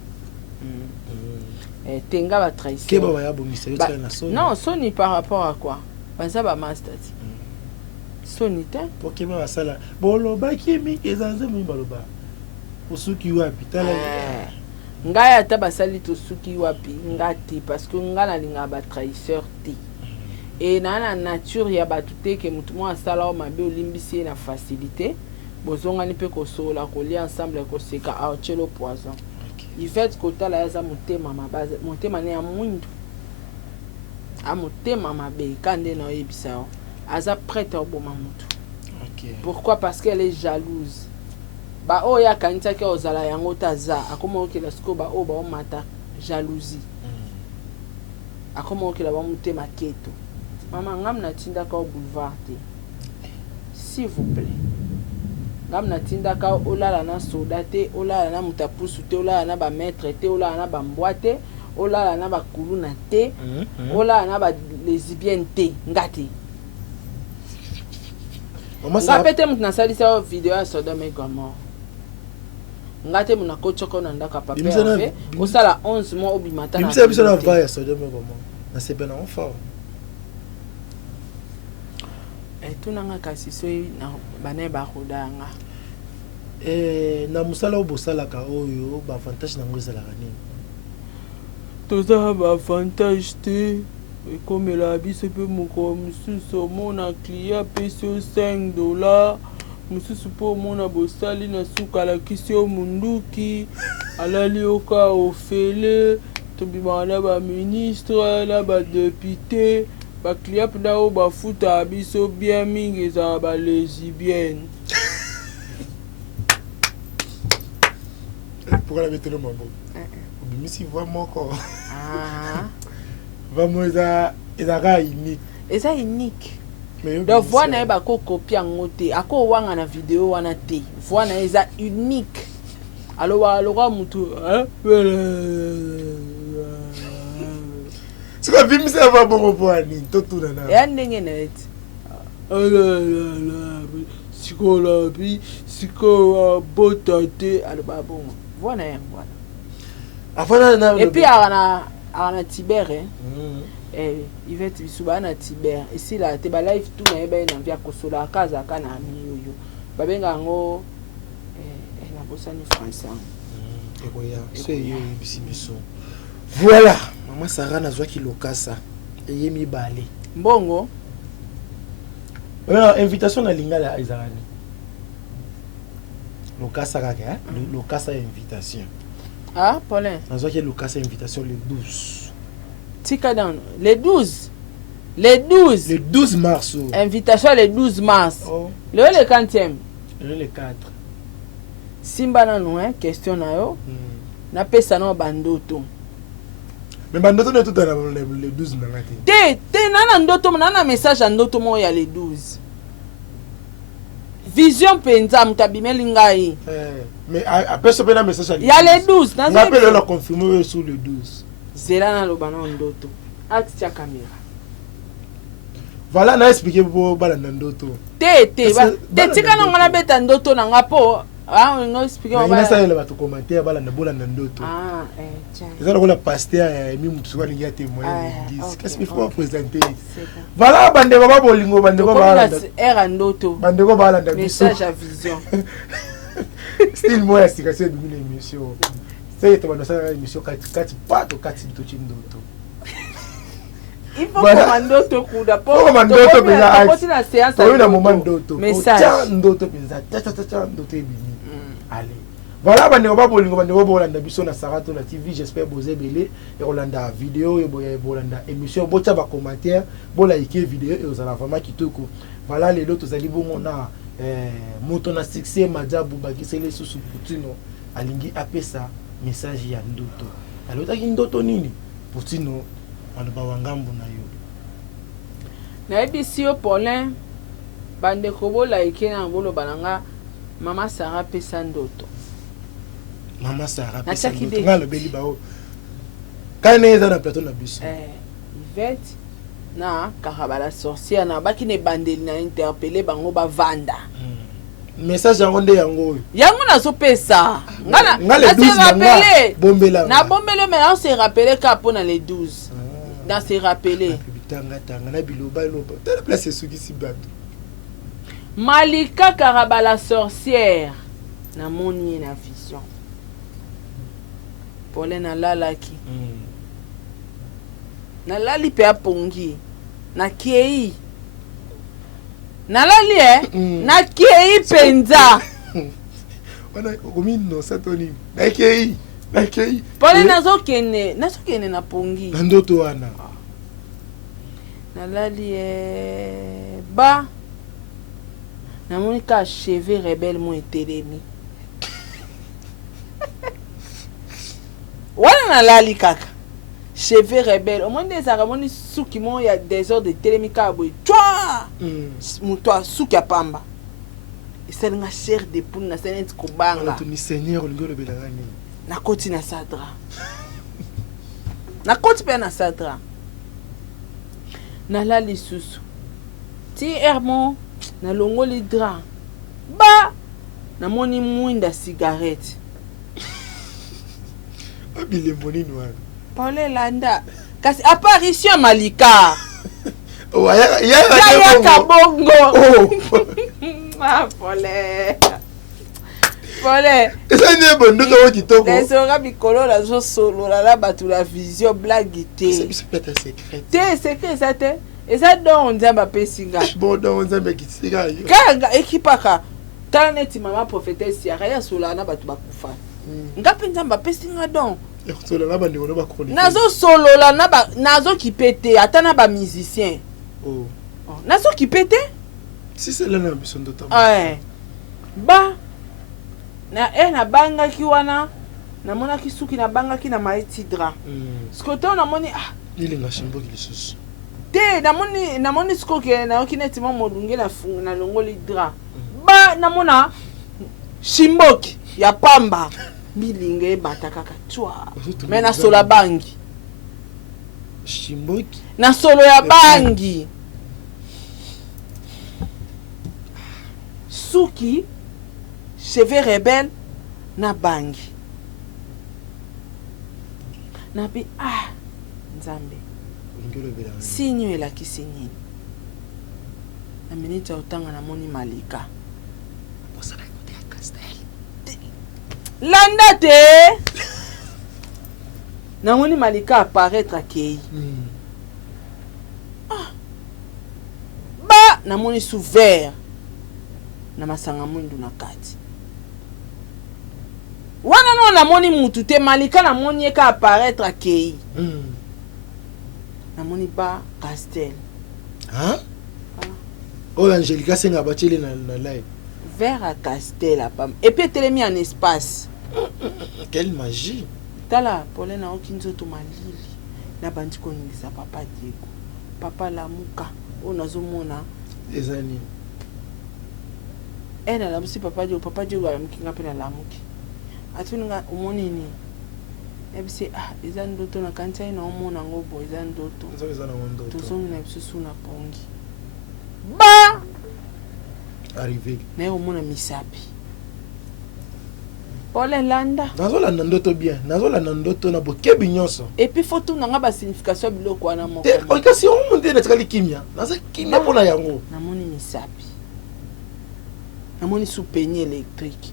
tenga ba trahisseur ke ba ya bongisa yo tsana soni non soni par rapport à quoi baza ba master soni te pour que ba sala bolo ba kimi ezanze mu baloba usuki wapi tala ngai ata basali to suki wapi ngati parce que ngana linga ba trahisseur te et na nature ya batu te ke mutu mo asala o mabe olimbisi na facilité bozonga ni pe ko sola ko li ensemble ko seka a chelo poison Yvette kotala yaza motema mabaza motema ne ya mwindu a motema mabe kande na yebisa aza prête au boma mutu pourquoi parce qu'elle est jalouse ba o ya kanita ke ozala yango taza akoma okela sko ba o ba o mata jalousie akoma okela ba motema keto mama ngam na tinda ka au boulevard te s'il vous plaît ngam na tinda ka olala na soda te olala na mutapusu te olala na ba maître te olala na ba mbwate olala na ba kuluna te olala na ba lesbienne te ngati ngapete mutu nasalisa video ya Sodome et Gomorrhe ngate muna kochoko na ndaka papa fe osala 11 mois obimata na bisa bisa na va ya Sodome et Gomorrhe na sepe na enfant etunanga kasi soki bana bakodanga na mosala oyo bosalaka oyo baavantage nango ezalaka nini? toza baavantage te ekomela biso mpe mokolo mosusu omona client apesi yo $5 mosusu mpe omona bosali na suka alakisi yo munduki alali yoka ofele tobimaka na baministre na badepute baclient mpena oyo bafutaka biso bien mingi ezala balesibienne. Pourquoi la betelo mabo? Obimisi voix moko. Vraiment ezaka unique. Eza unique. Donc voix na ba ko copie yango te. Ako wanga na vidéo wana te. Voix na eza unique. Alors mutu, hein? C'est quoi bimisi ava bongo po ani totuna na. Ya ndenge na eti. Sikola bi siko botate alba bongo. Voix na yango wana. Afana na. Et puis ana Tibere. Yvette bisuba na Tibere. Ici là te ba live tout na eba na via kosola kaza kana miyoyo. Babenga ngo na bosani français. Voilà, maman Sarah nazwaki lokasa eyemi balé. Mbongo. Invitation na lingala ezarani. Lokasa kaka, lokasa invitation. Ah, Paulin. Nazwaki lokasa invitation le 12. Tika down. Le 12. Le 12. Le 12 mars. Invitation le 12 mars. Oh. Le 40e. Le 4. Simba na no question na yo. Na pesa no bandoto. Mais bandoto na tout dans le 12 na ngati. Te nana ndoto nana message ndoto mo ya le 12. Vision penza mutabimeli ngai. Mais après ce pena message il y a le 12 on appelle la confirmer sur le 12. Zela na lobana ndoto. Axe ya caméra. Voilà na expliquer pour bala ndoto. Te tika na ngana beta ndoto na ngapo. Ah, on a expliqué on va ça le bato commentaire bala na bola ndoto. Ah, tiens. Ils ont le pasteur mi mutu soka linga témoin. Qu'est-ce qu'il faut présenter? Voilà bande baba bolingo bande ko bala. Era ndoto. Bande ko bala ndoto. Message à vision. Style moi explication de une émission. C'est toi dans cette émission kati pato kati bitochi ndoto. Il faut commander to kuda po. Commander peza. Pour la séance. Pour un moment ndoto. Message. Ndoto peza. Cha ndoto ebini. Allez. Voilà, bande ko bolingo bande ko bolanda biso na Sarato la TV, j'espère boze belé et rolanda vidéo et bolanda émission bocha ba commentaire, bola like vidéo et osala vraiment kitoko. Voilà les autres ali bongo na moto na succès majabu bakisele susu putino alingi apesa message ya ndoto. Alotaki ndoto nini? Putino aloba wangambu na yo. Na ebisi yo Paulin bande ko bola like na bolo bananga Mama Sarah pesa ndoto. Mama Sarah pesa ndoto. Ngalo beli bao. Kana eza na plateau na biso. Yvette na Karabala sorcière na baki ne bandeli na interpeller bango ba vanda. Message yango nde yango. Yango na so pesa. Ngale 12 rappeler. Bombela. Na bombelo mais on se rappeler ka pona les 12. Dans se rappeler. Tanga na biloba loba. Telle place soki si bato. Malika Karabala sorcière na moni na vision. Paulin na lalaki. Na lali pe apongi. Na kei. Na lali na kei penza. Wana komino satoni. Na kei. Paulin nazo kene na pongi. Na ndoto wana. Na lali ba na monika cheveux rebelle mo etelemi. Wana na lali kaka. Cheveux rebelle. Au moins des aramoni suki mo ya désordre de telemi ka boy. Twa! Muto suki ya pamba. Esali nga chair de poule na senet ko banga. Tu ni seigneur ngolo belanga ni. Na koti na sadra. Na koti pe na sadra. Na lali susu. Ti hermon na longoli dra ba na moni mwinda cigarette abile moni noir Paulin landa kasi apparition Malika yaka bongo ah pole eza nie bondoto oyo kitoko lesonga mikolo nazosolola na bato la vision blague te te secret eza te eza don nzambe apesinga don nzambe akisika yo kanga ekipaka tala neti mama prophétesse yaka yasolala na bato bakufa nga mpe nzambe apesinga don nazosolola nazokipe te ata na bamusicien nazokipe te ba nabangaki wana namonaki suki nabangaki na maetidra sikoto namoni lilinga shimboki lisusu te namoni sikoke nayoki neti mwa molunge na longoli dra ba namona shimboki ya pamba milinge ebata kaka twa me na solo ya bangi shimboki na solo ya bangi suki cheveux rebelle na bangi na bi nzambe sinyo elakisi nini na miniti ya otanga namoni malika landa te namoni malika apparaître akei ba namoni sous vert na masanga mwindu na kati wana no namoni mutu te malika namoni eka apparaître akei namoni ba Castel oyo Angelica senga bachele na live vers à Castel apam et puis telemi en espace quelle magie tala pole na okinzoto malili na bandi koningisa papa Diego papa Lamuka o nazomona ezani ena la musi papa Diego alamkinga pe na Lamuki atuninga umonini ebisi eza ndoto na kantia ina omona ngobo eza ndoto tozongi na bisusu na pongi ba arrivé na omona misapi pole landa nazolanda ndoto bien nazolanda ndoto na bokebi nyonso et puis faut tout nanga ba signification biloko wana moko kasi omonde na tikali kimia naza kimia pona yango namoni misapi namoni soupenier électrique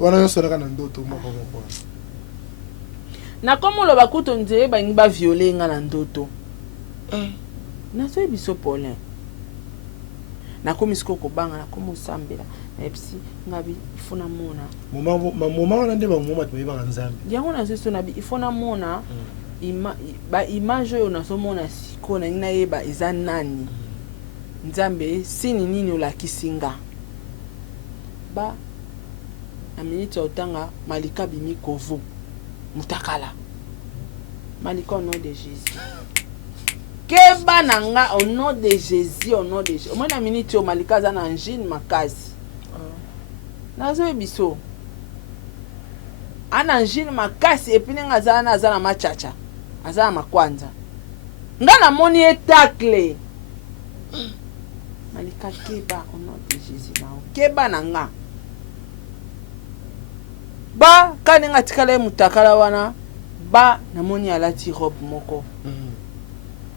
wana nyonso naka na ndoto moko na komo loba kuto nzeye bangi ba violer nga na ndoto nazoyi biso Paulin nakomi siko kobanga nakomi osambela na epsi ngabi ifo namona moma wana nde bamoma toyebanga nzambe yango nazoso nabi ifo namona ba image oyo nazomona siko na nina yeba eza nani nzambe sini nini olakisinga ba na minute otanga malika bimi kovo mutakala malika au nom de Jésus keba nanga au nom de Jésus au nom de Jésus moi na minute o malika za na angine makasi nazo biso ana angine makasi epine nga za na machacha azana makwanza nga na moni etakle malika keba au nom de Jésus na keba nanga ba kaninga tikala mutakala wana ba namoni alati robe moko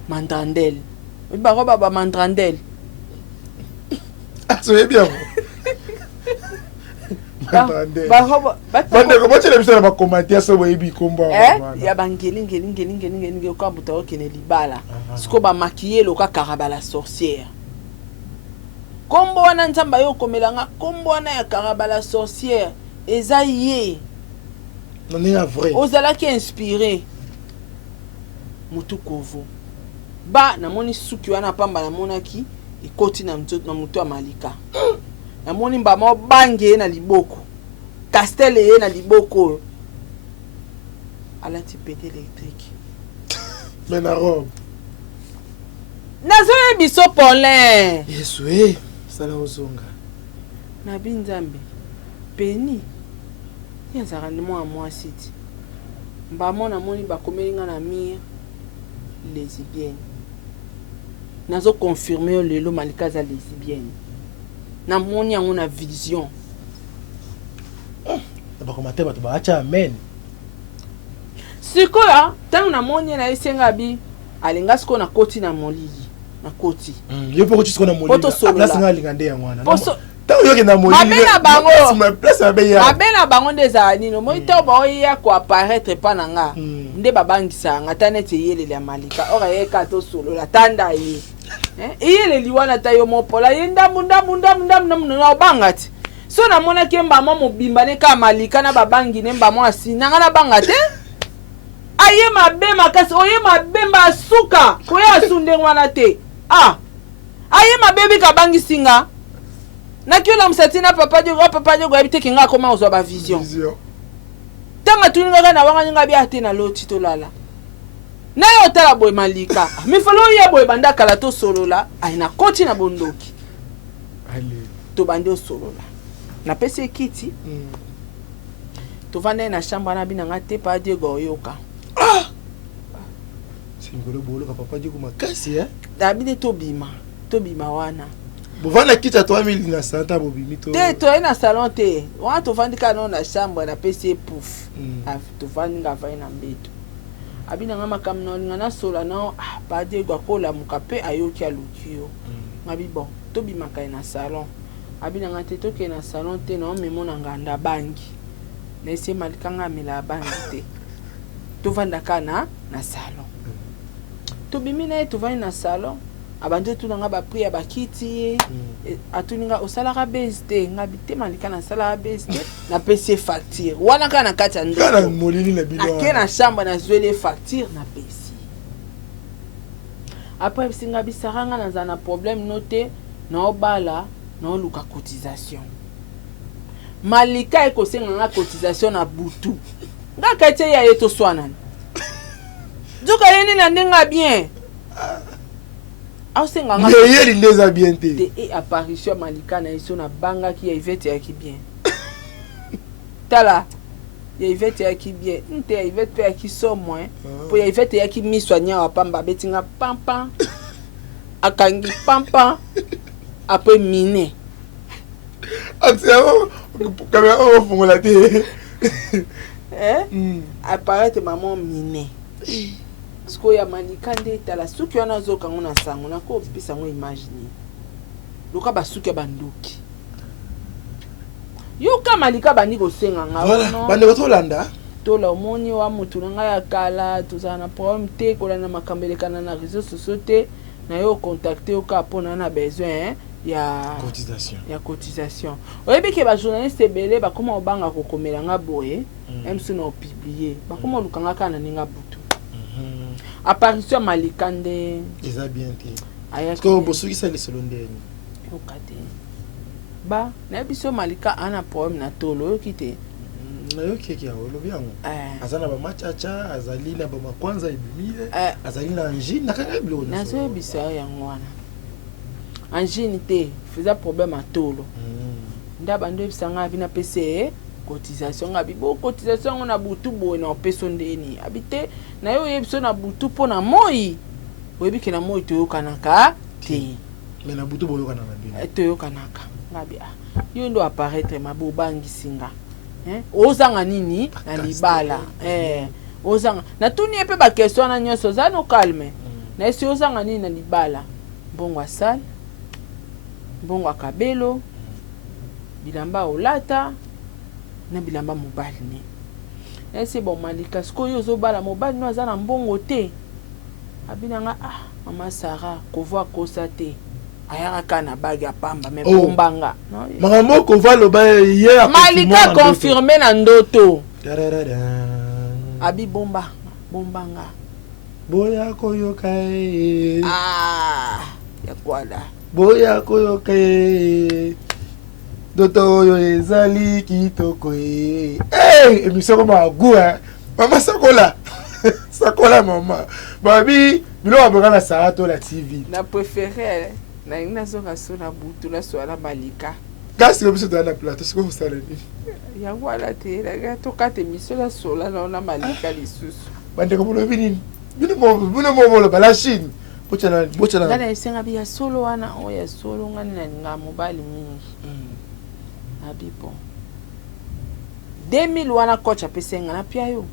mandrandel ba robe ba mandrandel soye bien mandrandel ba robe bande ko bachele biso na ba commentaire so boyebi kombo ya bangeli ko buta okene libala siko ba maquiller loka Karabala sorcière kombo wana nzamba yo komelanga kombo wana ya Karabala sorcière eza ye non est vrai ozalaki inspiré mutu kovo ba namoni suki wana pamba namonaki ekoti na mutu ya malika namoni mbama bange na liboko Castel ye na liboko alati pede électrique mais na robe nazoye biso Paulin yesu sala ozonga na binzambe peni yazaka ndi mwa mwasi ti mbamo namoni bakomeli nga na mire lesbienne nazo confirmer lelo malika za lesbienne namoni yango na vision bakomate bato baacha amen sikoya ntango namoni na esenga bi alinga siko na koti na molili na koti yo poko tisiko na molili poto solola place nga linga nde ya mwana poso tango yoke na molili mabena bango place abe ya mabena bango ndeza nino moi to ba ya ko apparaître pa nanga nde babangisa ngata neti yelele ya malika ora ye ka to solola tanda ye yelele liwana tayo mopola yenda munda na bangati so na mona kemba mo bimba ne ka malika na babangi ne mba mo asina na bangate aye mabe makasi oye mabemba asuka koya asunde ngwana te aye mabebi kabangi singa na kiola msatina papa jogo habite kinga koma uzwa ba vision tanga tuninga na wanga nyinga bia te na loti to lala na yo tala boy malika mi falo ye boy banda kala to solola aina koti na bondoki ale to bande solola na pese kiti to vanda na shamba na bina ngate pa Diego yoka singolo bolo ka papa jogo makasi dabide to bima wana bovana kita 3000 na santa bobimi to te to ina salon te wana to vandika no na chambre na pese pouf to vandika va ina mbeto abina ngama kamno ngana sola no pa Diego akola mukape ayoki alukio ngabi bon to bimaka ina salon abina ngate to ke na salon te no memona nganda bangi na ese malikanga mila bangi te to vandaka na salon to bimina to va na salon abanje tunanga ba priya bakiti atuninga osalaka beste ngabi te malika na sala beste na pese facture wana kana kata ndo kana molili na bilo akena chambre na zwele facture na pese après singa bisaranga na zana problème noté na obala na oluka cotisation malika ekosenga nga cotisation na butu nga kate ya yeto swana duka yeni na ndenga bien ausenga nga yeli ndeza bien te de apparition malika na iso na banga ki ya Ivete ya ki bien tala ya Ivete ya ki bien nte ya Ivete ya ki so moins po ya Ivete ya ki miswanya wa pamba betinga pampa akangi pampa après mine actuellement caméra on fongola te apparaître maman mine sko ya malika nde tala suki wana zoka ngona sango na ko pisa ngo imagine loka basuki banduki yoka malika bani ko senga nga voilà bande ko landa tola omoni wa mutu nga ya kala tozana na problème te kola na makambelekana na réseaux sociaux te na yo contacter oka pona na besoin ya cotisation oyebi ke ba journaliste belé ba koma obanga ko komela nga boye même si na publier ba koma lukanga kana ninga butu apparition malika nde eza bien te parce que bosuki sa le solonde okate ba na biso malika ana problème na tolo okite na yo keki yango lobi yango azana ba machacha azali na ba makwanza ibimile azali na angine nakanga bilo na zo bisa yango wana angine te faisait problème à tolo ndaba ndo bisanga bina pese cotisation ngabi bo cotisation on a butu bo na peso ndeni habité na yo yebiso na butu pona moi oyebi ke na moi to yokanaka te mais na butu bo yokanaka bien to yokanaka ngabi yo ndo apparaître mabo bangisinga ozanga nini na libala ozanga na tuni epe ba question na nyoso za no calme na esi ozanga nini na libala bongo asal bongo akabelo bilamba olata na bilamba mobali ne ese bon malika sko yo zo bala mobali no azana mbongo te abinanga mama Sara kovwa kosa te ayaka kana baga pamba me bombanga no mama moko va lo ba ye malika confirmer na ndoto abi bombanga boya koyoka ya kwala boya koyoka doto oyo ezali kitoko émission comme agu mama sakola mama babi bilo aboka na Sarato la TV na préféré na ina soka sona butu la swala malika kasi ko biso na plateau siko sala ni ya wala te la to kate émission la sola na malika lisusu bande ko lo bini mo bala Chine bochana ngana esenga bi ya solo wana o ya solo ngani na nga mobali mingi abipo 2000 wana coach apesenga na pia yo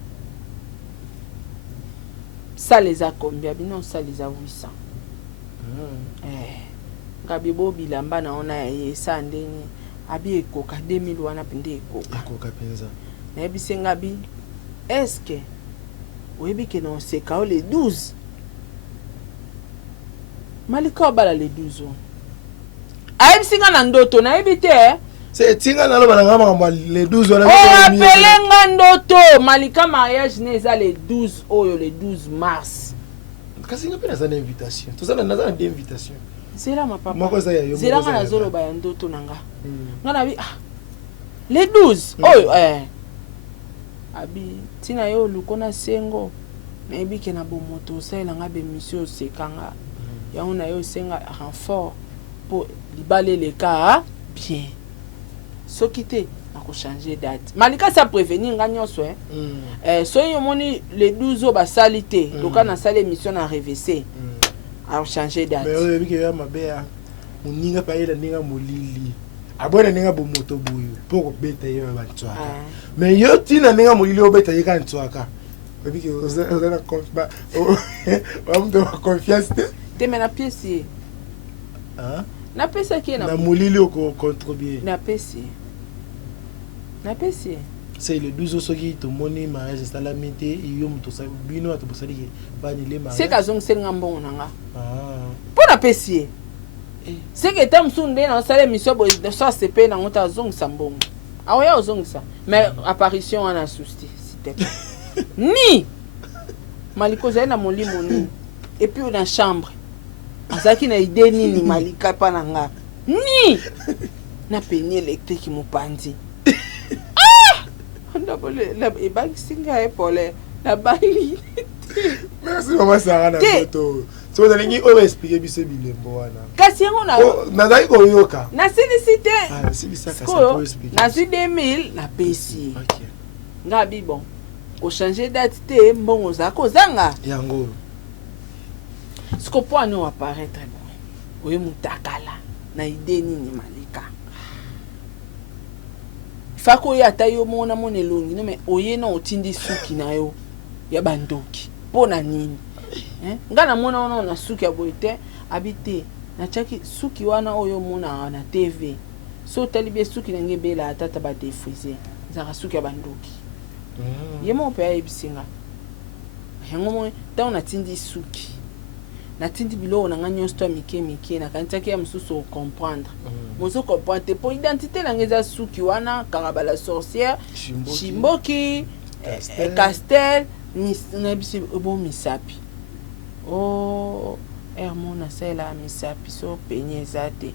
ça les a combien bino ça les a 800 ngabi bo bilamba na ona ye sa ndeni abi ekoka 2000 wana pinde ekoka penza na ebise ngabi est-ce que oyebi ke na seka o les 12 Malika obala les 12 ayebisi nga na ndoto na yebi te c'est tinga na loba na ngama les 12 wana appelé nga ndoto Malika mariage ne eza les 12 oyo les 12 mars kasi nga pena za na invitation to za na za na invitation zela ma papa moko za ya yo zela nga na zolo ba ya ndoto nanga nga na bi les 12 oyo abi tina yo lukona sengo na yebi ke na bomoto osala nga be mission sekanga yango na yo senga renfort pour libale le cas bien soki te nako changer date Malika sa prévenir nga nyonso so yo moni les 12 o basali te loka na sala émission na RVC a changer date mais oyebi ke ya mabea muninga pa yela ninga molili abona ninga bomoto boyo pour beta yo bantwaka mais yo tina ninga molili obeta yeka ntwaka oyebi ke ozana confiance te mais na pièce na pesa ki na molili oko contribuer na pesa c'est le 12 soki to moni mariage salamité yo muto sa bino ato bosali ke bani le mariage c'est ka zong senga mbongo nanga pour na pesa c'est que tam sunde na sala mission bo de so CP na ngota zong sambongo awoya zong sa mais apparition wana souci c'était ni Maliko za na molimo ni et puis na chambre azaki na idée nini Malika pa nanga ni na peni électrique mopandi ndabole la ebaki singa epole la bali merci maman Sarah na photo so na lingi o expliquer biso bilembo wana kasi yango na dai ko yoka na silicité silicité kasi pour expliquer na 2000 na pesi ngabi bon ko changer date te mbongo za ko zanga yango siko po ano apparaître bon oye mutakala na idée nini Malika fako ya tayo mona monelongi no me oye na otindi suki na yo ya bandoki pona nini ngana mona ona na suki ya boite habité na chaki suki wana oyo mona na TV so talibé suki nange bela atata ba défriser zaka suki ya bandoki yemo pe ayibisinga yango mo ta ona tindi suki na tindi bilo na nganyo sto mike na kantaki ya msusu comprendre mozo comprendre pour identité na ngeza suki wana karabala sorcière Chimboki Castel na bisi bo misapi Hermona sela misapi so penye zate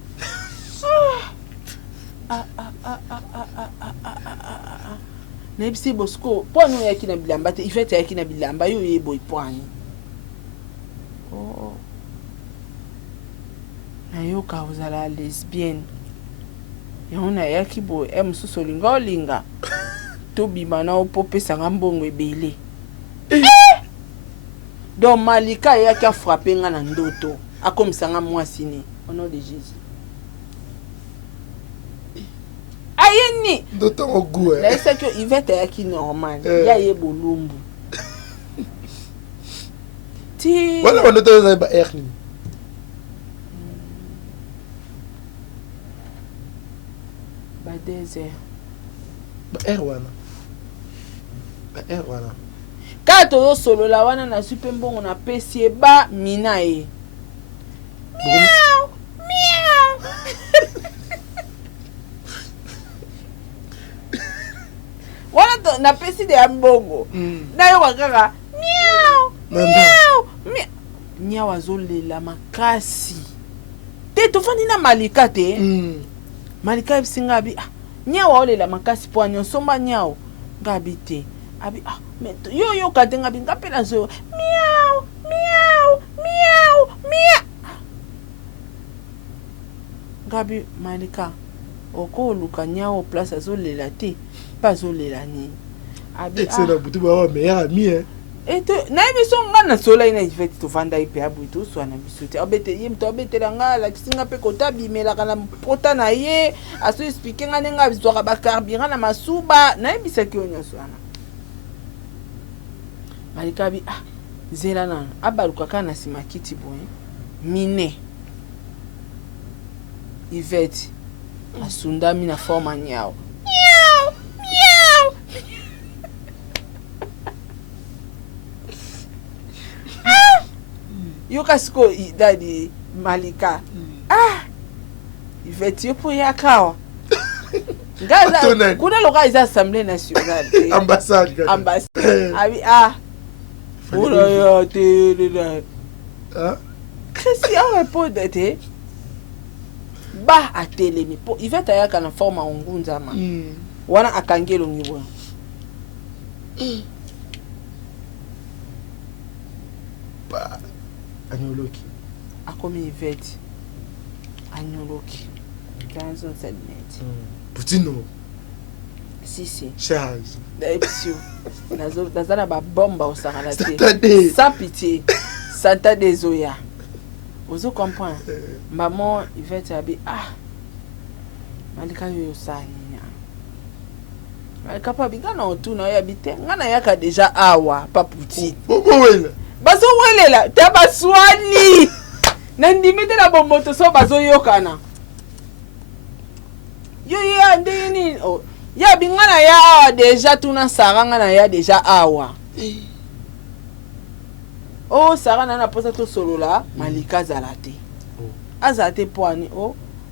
na bisi bosko pono yaki na bilamba te ifete yaki na bilamba yo yebo ipwani nayoka ozala lesbienne yango nayaki boye mosusu olinga olinga tobima na opopesanga mbongo ebele donc Malika ayaki afrappe nga na ndoto akomisanga mwasi ne au nom de Jésus ayeni ndoto ogu naisaki Yvette ayaki normal ya ye bolumbu ti wala ndoto za ba erni ba désert ba erwana ka tozosolola wana na supe mbongo na pesi eba mina ye miau miau wana na pesi de ya mbongo nayoka kaka miau miau miau azolela makasi te tofandi na Malika te Malika ebisinga abi nyau aolela makasi po anyonsomba nyau ngabi te abi yo yoka te ngabi ngapela zo miau miau miau miau ngabi Malika okoluka nyau place azolela te pa azolela nini abi c'est la butu ba meilleur ami eto na biso nga na sola ina ifeti to vanda ipe abutu so na biso te obete yim to obetela nga la kisinga pe kota bimela kana pota na ye aso expliquer nga nenga biso ka ba carburant na masuba na bisaki onyo so ana Malika bi zela nana abaluka kaka na nsima kiti boye mine Yvette asundami na forma nyao miau miau yo kasiko dadi Malika Yvette yo po yakawa ngaza kuna loka iza assemblée nationale ambassade abi oula yo te Christian répond te ba atelemi po Yvette ayaka na forma ongunzama wana akangelo ngibwa ba anyoloki akomi Yvette anyoloki 15 cm Poutino si Charles Epsio nazana ba bomba osakala te Saturday sans pitié Santa de Zoya ozo comprendre maman Yvette abi Malika yo sanya Malika pa bingana otuna ya bite ngana yaka deja awa pa puti wela bazo welela ta baswani nandimite na bomboto so bazo yokana yo ya ndini ya bingana ya awa deja tuna saranga na ya deja awa Sarah nana posa to solola Malika zalate azate poani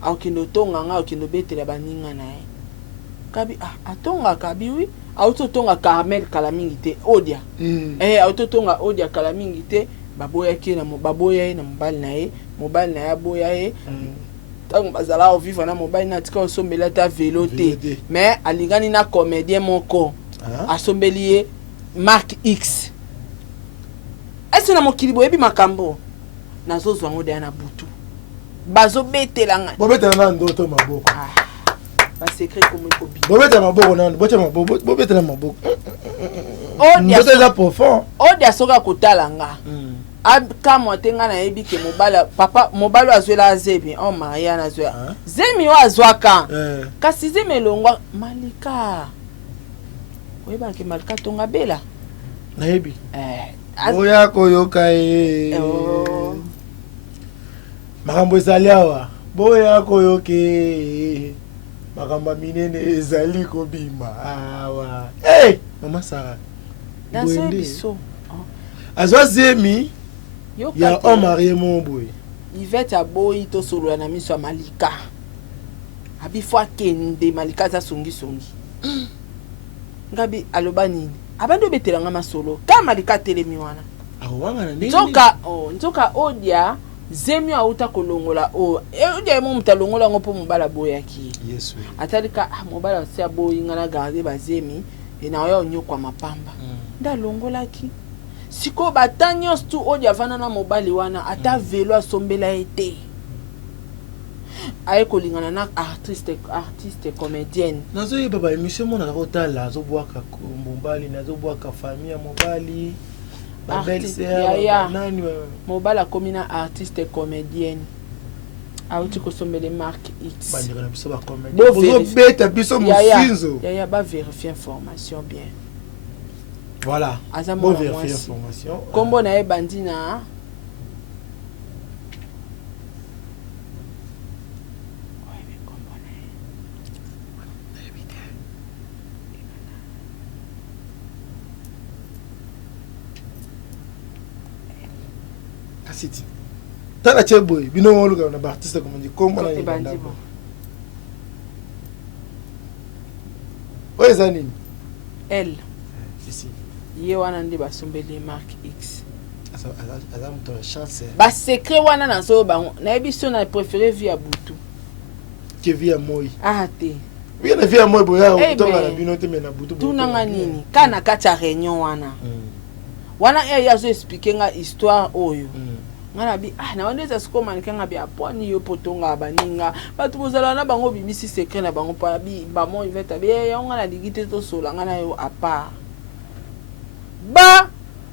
akino tonga nga akino betela baninga nae kabi atonga kabi wi auto tonga Carmel kala mingi te odia auto tonga odia kala mingi te baboya ki na baboya na mobali nae mobali na ya boya tango bazala o vivre na mobali na tika osombela ta vélo te mais alingani na comédien moko asombeli Mark X Est-ce na mokili boyebi makambo nazozwa ngo de na butu bazo betelanga bobetela na ndoto maboko ba secret comme ko bi bobetela maboko na bobetela maboko odia bobetela profond odia soka kotalanga kama tenga na yebi ke mobala papa mobalo azwela azebi maria na zwa zemi wa azwaka kasi zemi longwa Malika oyeba ke Malika tonga bela na yebi oya koyoka makambo ezali awa boya koyoke makambo minene ezali kobima awa mama Sarah nazo biso azwa zemi ya homme marié mon boy Yvette aboyi to solo na miso ya Malika abi fo akende Malika za songi ngabi aloba nini abando betelanga masolo ka Malika telemi wana awanga na ndenge nzoka odia zemi auta kolongola odia mo mutalongola ngo po mobala boyaki yesu atalika mobala sia boyi ngana garder bazemi na oyo nyokwa mapamba nda longolaki siko batanyo stu odia vana na mobali wana ata velo asombela ete aye kolingana na artiste comédienne nazo yeba ba émission mona kotala azobwaka mobali nazobwaka famille ya mobali ba belle sœur nani mobala komina artiste comédienne auti kosombele Mark X bandira na biso ba comédie bozo beta biso musinzo ya ba vérifier information bien voilà bon vérifier information kombo na bandina City. Tala cheboy, bino woluka na artiste comme on dit comme on a dit. Oye zanini? Elle. Ici. Ye wana ndi basombeli Mark X. Asa mto chance. Ba secret wana na so ba na ebiso na préféré via butu. Que via moi. Te. Bien na via moi boya utonga na bino te mena butu. Tunanga nini? Kana kacha réunion wana. Wana yazo expliquer nga histoire oyo. Ngana bi na wandeza siko mankenga bi aponi yo potonga baninga batu bozala na bango bimisi secret na bango pa bi ba mo Yvette bi ya ngana digite to sola ngana yo apa ba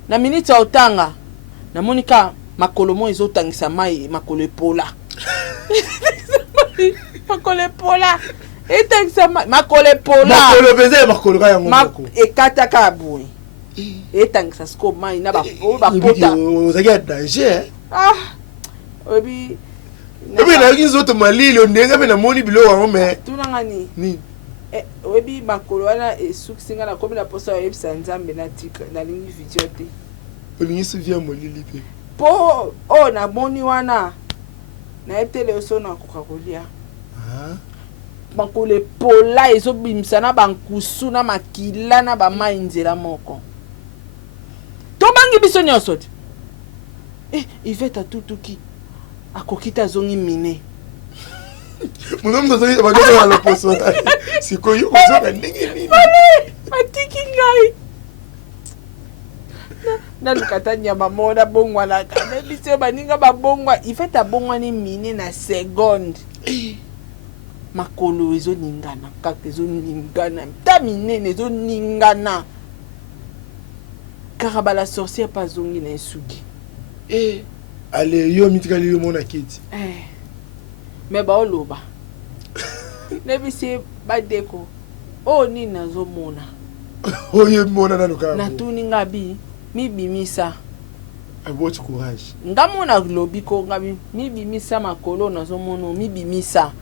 na minute otanga na monika makolo mo ezotangisa mai makolo epola makolo epola etangisa mai makolo epola makolo beze makolo ka yango ekata ka boy etangisa siko mai na bapota ozaki ya danger oyebi epe nayaki nzoto malili ondenge mpe namoni biloko yango me tunanga nini oyebi makolo wana esukisinga na komi na posa oyebisa nzambe nalingi video te olingi suvi ya molili te mpo oyo namoni wana nayebi te leo so nakoka kolia makolo epola ezobimisa na bankusu na makila na bamai nzela moko tobangi biso nyonso te ivete atutuki akoki te azongi mine monomu azongi bakaka na loposo sikoyo kozonga ndenge nini matiki ngai naluka ta nyama mo nabongwanaka nayebiso baninga babongwa ivete abongwani mine na seconde makolo ezoningana kaka ezoningana ta minene ezoningana kaka bala sorcière pa zongi na esuki ale yo mitikali yo mona kiti me baoloba nebisi badeko oyo nini nazomona oyo mona naluka natuni ngabi mibimisa aboti courage ngamona lobi ko ngabi mibimisa makolo nazomona mibimisa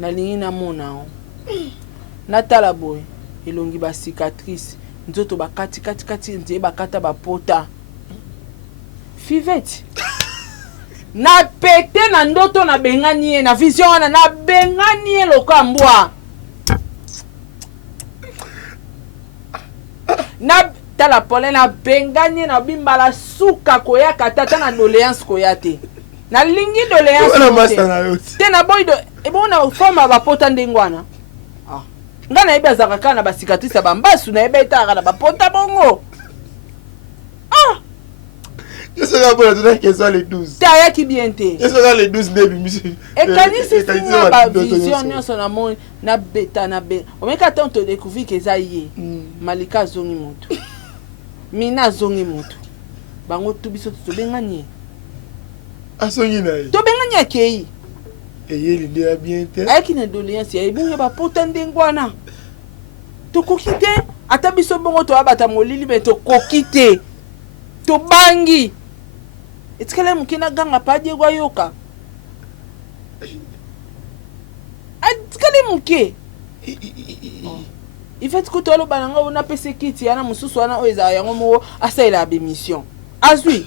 nalingi namona o natala boye elongi ba cicatrice nzoto bakati nzeye bakata bapota Fivete na pete na ndoto na bengani ye na vision wana na bengani ye lokambwa na tala pole na bengani na bimbala suka koyaka tata na doléance koyate na lingi doléance te na boy do ebona forma bapota ndengwana nga na yebe azaka na ba cicatrice ba mbasu na yebe etaka na bapota bongo Qu'est-ce que vous avez dit les 12? T'as qui bien té. Qu'est-ce que les 12 début monsieur? Et quand c'est ma vision non son amour na beta na be. O meka tanto découvrir que ça y est. Malika zongi moto. Mina zongi moto. Bango to biso to bengani. Asongi na ye. To bengani akei. Eye l'idée bien té. Ay ki na doléance ya ebunga ba potande ngwana. To kokite ata biso bongo to abata molili be to kokite. To bangi. Etikala mukina ganga padie gwa yoka. Etikala muke. Ifati kutolo bananga una pese kiti yana mususu wana oeza yango mo asaila be mission. Azui.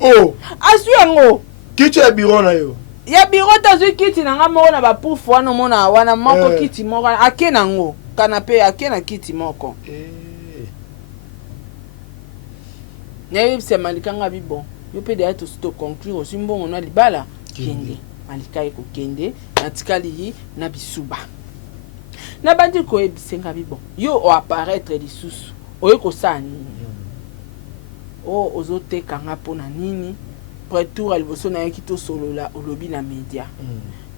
Oh. Azui yango. Kiti ya biro na yo. Ya biro tazui kiti nanga mo na ba pufu wana mona wana moko kiti moko akena ngo. Kanape akena kiti moko. Nyebi se malika nga bibo. Yo pe de to conclure aussi mbongo na libala kende. Malika eko kende na tikali yi na bisuba. Na bandi ko ebisenga bibo. Yo o apparaître lisusu. O yeko sani. O ozote kanga pona nini? Retour à liboso na yaki to solola olobi na media.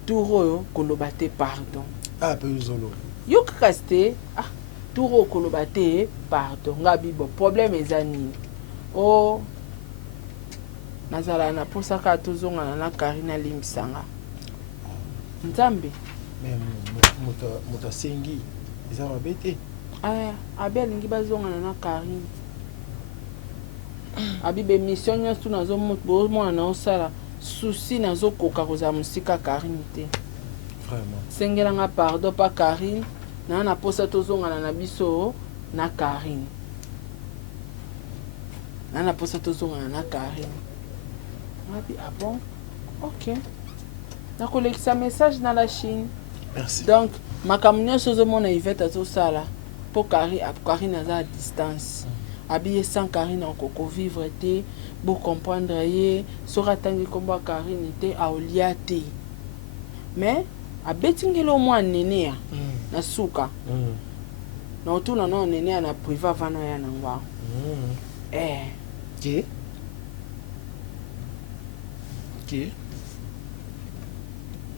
Touro yo kolobate pardon. Ah pe zolo. Yo kakaste touro kolobate pardon. Nga bibo problème ezani. Oh nazala na posaka tozongana na Karina limbisanga nzambe moto sengi eza mabete abe alingi bazongana na Karine abibe mission nyonso nazomona na osala souci nazokoka kozala mosika Karine te vraiment sengelanga pardon pa Karine na posa tozongana na biso na Karine nana posa tozongana na Karine abi bon ok nakolekisa message na la Chine. Merci. Donc makambo nyonso ozomona Yvette azosala po Karine aza à distance abi sans Karine okoko vivre te bo comprendre ye sora tangi komba Karine te aolia te mais abetingelo mwa nene ya na suka na otuna na nene ya na priva vana ya na ngwa Ok.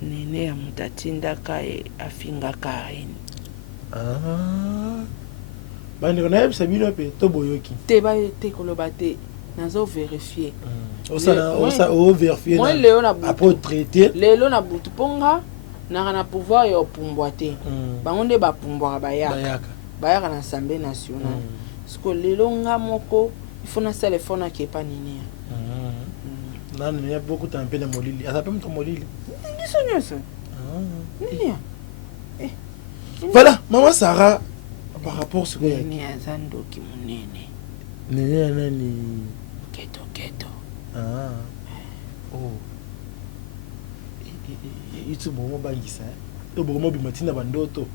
Nene ya mutatindaka afinga Karine. Bandi on a bisa bino pe to boyoki. Te ba te koloba te nazo vérifier. O vérifier. Moi leo na butu. Après traiter. Lelo na butu ponga na pouvoir yo pumbwa te. Bango nde ba pumbwa bayaka. Bayaka na Assemblée nationale. Parce que les longs moko, il faut na sele fona qui est pas nini. Non, il y a beaucoup de temps de molili. Ça peut me tomber molili. Ni ça. Nini. Voilà, maman Sarah, par rapport à ce que Nini azando ki munene. Nini. Keto. Ah. Oh. Itu bomo bangisa. To bomo bimatina bandoto.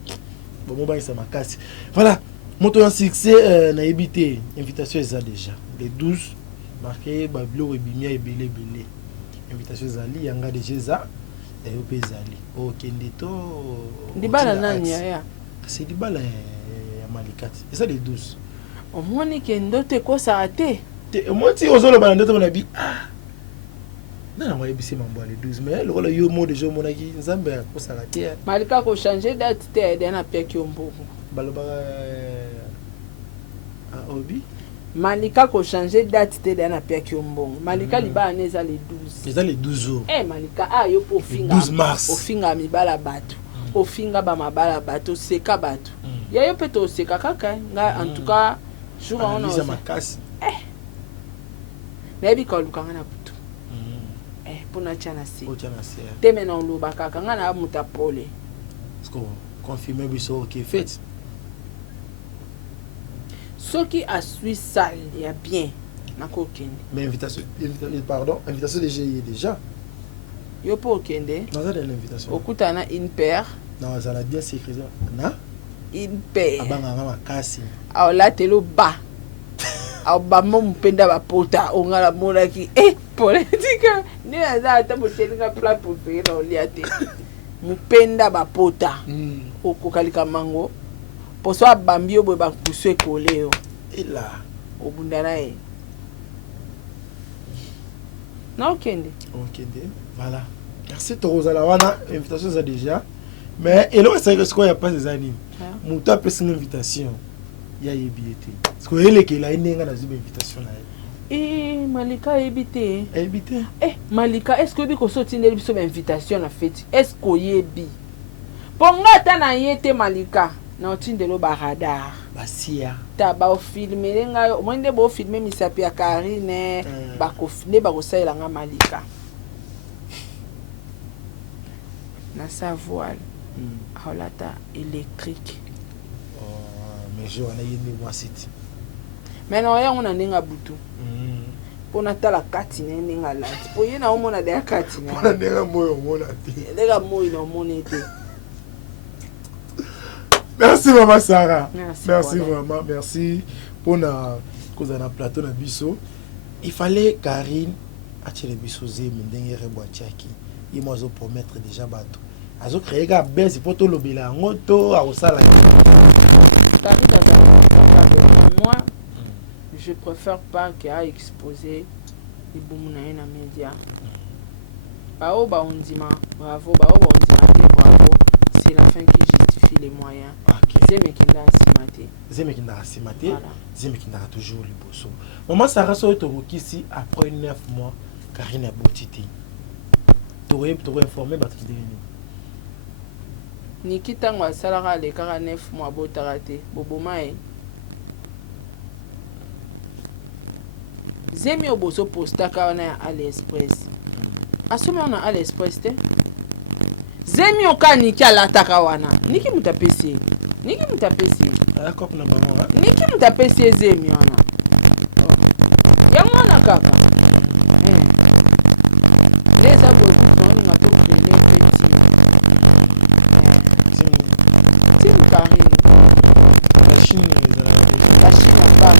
Bomo bangisa makasi. Voilà. Moto en succès na habité. Invitation est déjà. Les 12 marqué bablo et bimia et belé. Invitation zali yanga déjà et au pezali. O kendeto. Dibala nani ya? C'est Dibala Malikati. Et ça les 12. Au moins ni kendo te ko sa ate. Moi si ozolo bandoto na bi ah. Non, on va ébisser mambo les 12 mais le rôle yo mot de jeu monaki nzambe ko sa ate. Malika ko changer date te de na pia ki ombo. Baloba Obi. Malika ko changer date te de na pia ki ombo. Malika liba neza les 12. C'est les 12 jours. Malika yo po finga. 12 mars. O finga mi bala batu. O finga ba mabala batu seka batu. Ya yo peto seka kaka nga en tout cas jour on a. Makasi. Na bi ko lukanga na butu. Pona chana si. O chana si. Teme na uluba kaka nga na mutapole. Est-ce qu'on confirme biso qui est fait? Ce qui a suivi ça, il y a bien. Mais invitation déjà. Yo po okende. Non, ça l'invitation. Okutana une paire. Non, ça l'a bien sécurisé. Na? Une paire. Abanga makasi. Alors là telo ba. Alors ba mon penda ba pota ongala monaki politique. Ni aza ta motelinga plat pour faire dans liate. Mupenda ba pota. Okokalika mango. Poso abambi obo ba kusu ekoleo. Et là, obundana e. Na okende. Voilà. Merci Torozala wana invitation ça déjà. Mais et là c'est que ce qu'il y a pas des animes. Mouta peut une invitation. Il y a yebiete. Parce que elle que là une ngana ziba invitation là. Malika ebité. Ebité. Malika, est-ce que biko sotindeli biso ba invitation na fête? Est-ce que yebi? Ponga ta na yete Malika. Na otindelo ba radar. Basia. Ta ba filmer nga mwende bo filmer misapi ya Karine ba ko ne ba ko saela nga Malika. Na sa voile. Aolata électrique. Mais je on a yende moi city. Mais non ya on a ninga butu. Pona tala kati ne ninga lati. Po yena o mona de kati ne. Pona ninga moyo mona te. Lega moyo no monete. Merci maman Sarah. Merci vraiment. Merci pour na cause na plateau na biso. Il fallait Karine attirer biso zemi ndenge reboatiaki. Il m'a promettre déjà bateau. Azo créer ga base pour to lobela ngoto a osala. Moi, je préfère pas qu'il a exposé les boumounaïs dans les médias. Bao baondima, bravo, bao baondima, bravo. C'est la fin qui justifie les moyens. Zemekinda asimate. Zemekinda asimate. Zemekinda toujours le bosso. Maman Sarah Sotomokisi après 9 mois, Karine a boutité. T'aurais informé Batridé. Nikita ngwa salara le 49 mois botarate boboma e Zemi oboso posta ka na AliExpress asome on a AliExpress te Zemi okaniki alataka wana niki mutapesi akop na maman niki mutapesi Zemi wana yango na kaka les abos on m'a tout les petits Tim Karine. La Chine a pas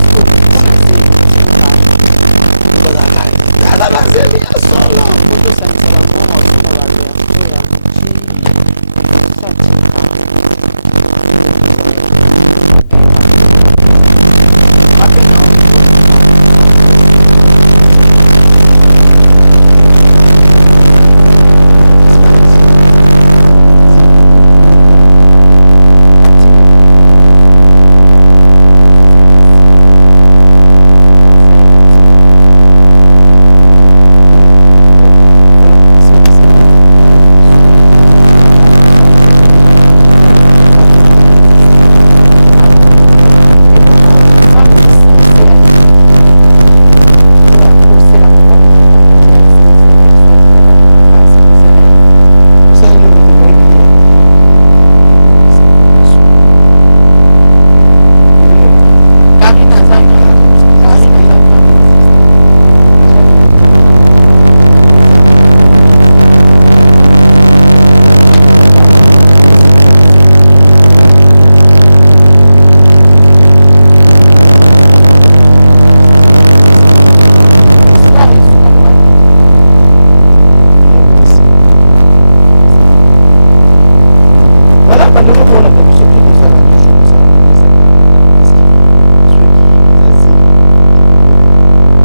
pour la biso tout ça la toujours ça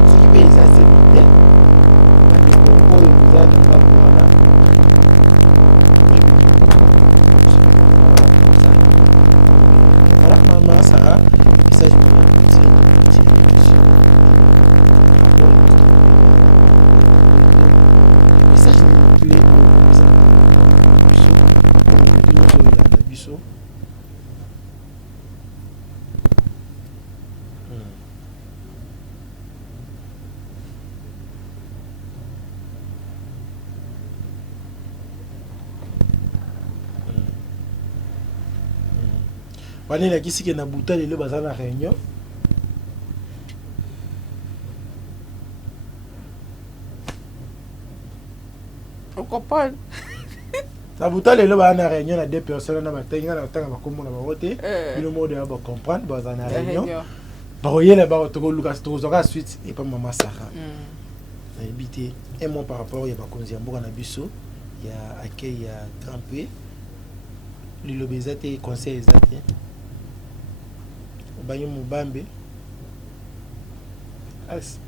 ce qui paye ça c'est bien pour le pouvoir de la pouvoir voilà maman Sarah message Bani la kisi ke na buta lelo baza na réunion. On comprend. Ça buta lelo baza na réunion na deux personnes na batenga na tanga bakombo na bawote. Bino mode ya ba comprendre baza na réunion. Ba oyela ba otoko Lucas tozaka suite et pas maman Sarah. Na habité un mois par rapport ya ba konzi mboka na biso ya accueil ya Grand P. Lilo bezate conseil ezate. Banyo Mubambe. As.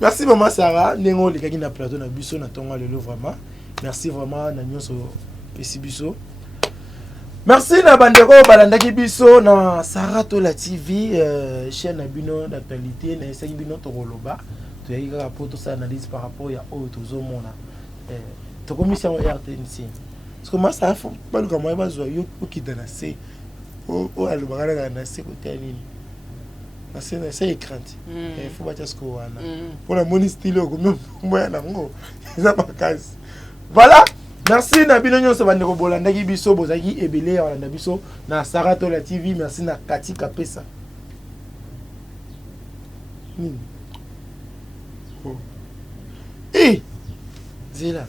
Merci maman Sarah, nengo le kaki na plateau na biso na tonga lelo vraiment. Merci vraiment na nyonso pesi biso. Merci na bandeko balandaki biso na Sarah Tola TV chaîne na bino d'actualité na esaki bino tokoloba. To yaki kaka po to sa analyse par rapport ya oyo tozomona. To commission RTNC. Parce que moi ça faut pas le comment va zo yo qui dans la C. O alobaka na C côté nini. Na C na c'est écran. Il faut pas ce qu'on a. Pour la moni style comme moi na ngo. Ça pas casse. Voilà. Merci na bino nyonso bandeko bolandaki biso bozaki ebele olanda biso na Sarah Tola TV. Merci na Kati Kapesa. Oh. Eh Zela.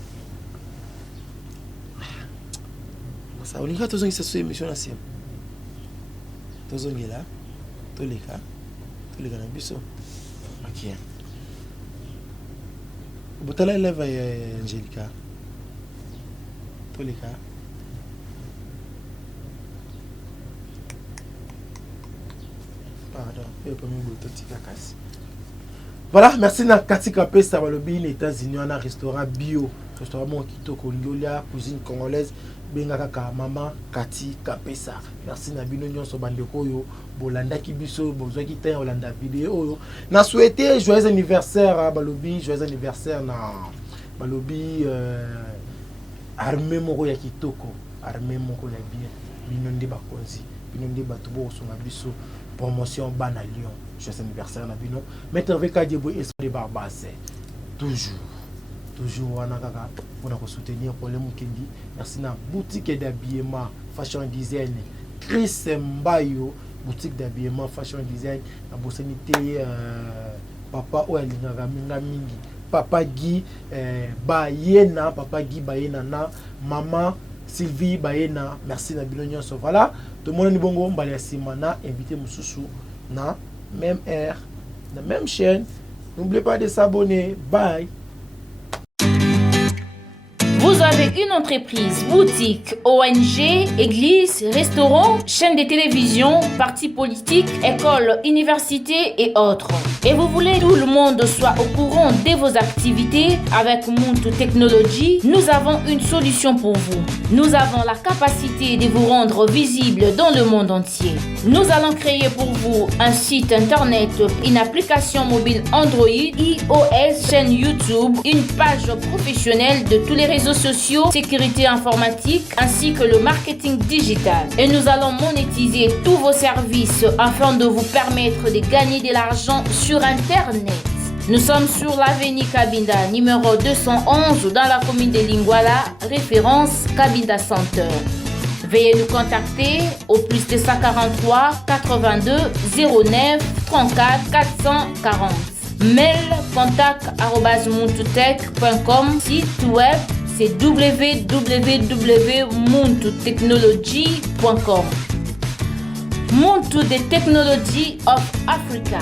Ça on ira tozongisa so émission na sim. Tozongela. Toleka na biso. OK. Botala eleva Angelica. Toleka. Pardon, et pour nous bototika kasi. Voilà, merci na Kati Kapesa balobi les États-Unis on a restaurant bio, restaurant mon kitoko Liolia, cuisine congolaise, benga kaka maman Kati Kapesa. Merci na bino nyonso bandeko yo bolandaki biso bozwaki tan olanda vidéo yo. Na souhaiter joyeux anniversaire balobi, joyeux anniversaire na balobi armée moko ya kitoko, armée moko ya bien. Bino nde bakonzi, bino nde batubo songa biso promotion bana Lyon. Joyeux anniversaire na bino. Maître VK Diebo esprit Barbase. Toujours wana kaka pour nous soutenir pour les Mukendi. Merci na boutique d'habillement fashion design Chris Mbayo, boutique d'habillement fashion design na bosanité papa oyalinga minga mingi papa Guy Bayena, papa Guy Bayena na maman Sylvie Bayena. Merci na bino nyonso. Voilà, tout le monde ni bongo mbali ya sima na invité mususu na même heure, la même chaîne. N'oubliez pas de s'abonner. Bye. Vous avez une entreprise, boutique, ONG, église, restaurant, chaîne de télévision, parti politique, école, université et autres. Et vous voulez que tout le monde soit au courant de vos activités avec Muntu Technology, nous avons une solution pour vous. Nous avons la capacité de vous rendre visible dans le monde entier. Nous allons créer pour vous un site internet, une application mobile Android, iOS, chaîne YouTube, une page professionnelle de tous les réseaux sociaux, sécurité informatique ainsi que le marketing digital. Et nous allons monétiser tous vos services afin de vous permettre de gagner de l'argent sur Internet. Nous sommes sur l'avenue Kabinda, numéro 211 dans la commune de Lingwala, référence Kabinda Center. Veuillez nous contacter au plus de 143 82 09 34 440. Mail contact@muntutech.com. Site web c'est www.muntutechnology.com. Muntu the Technology of Africa.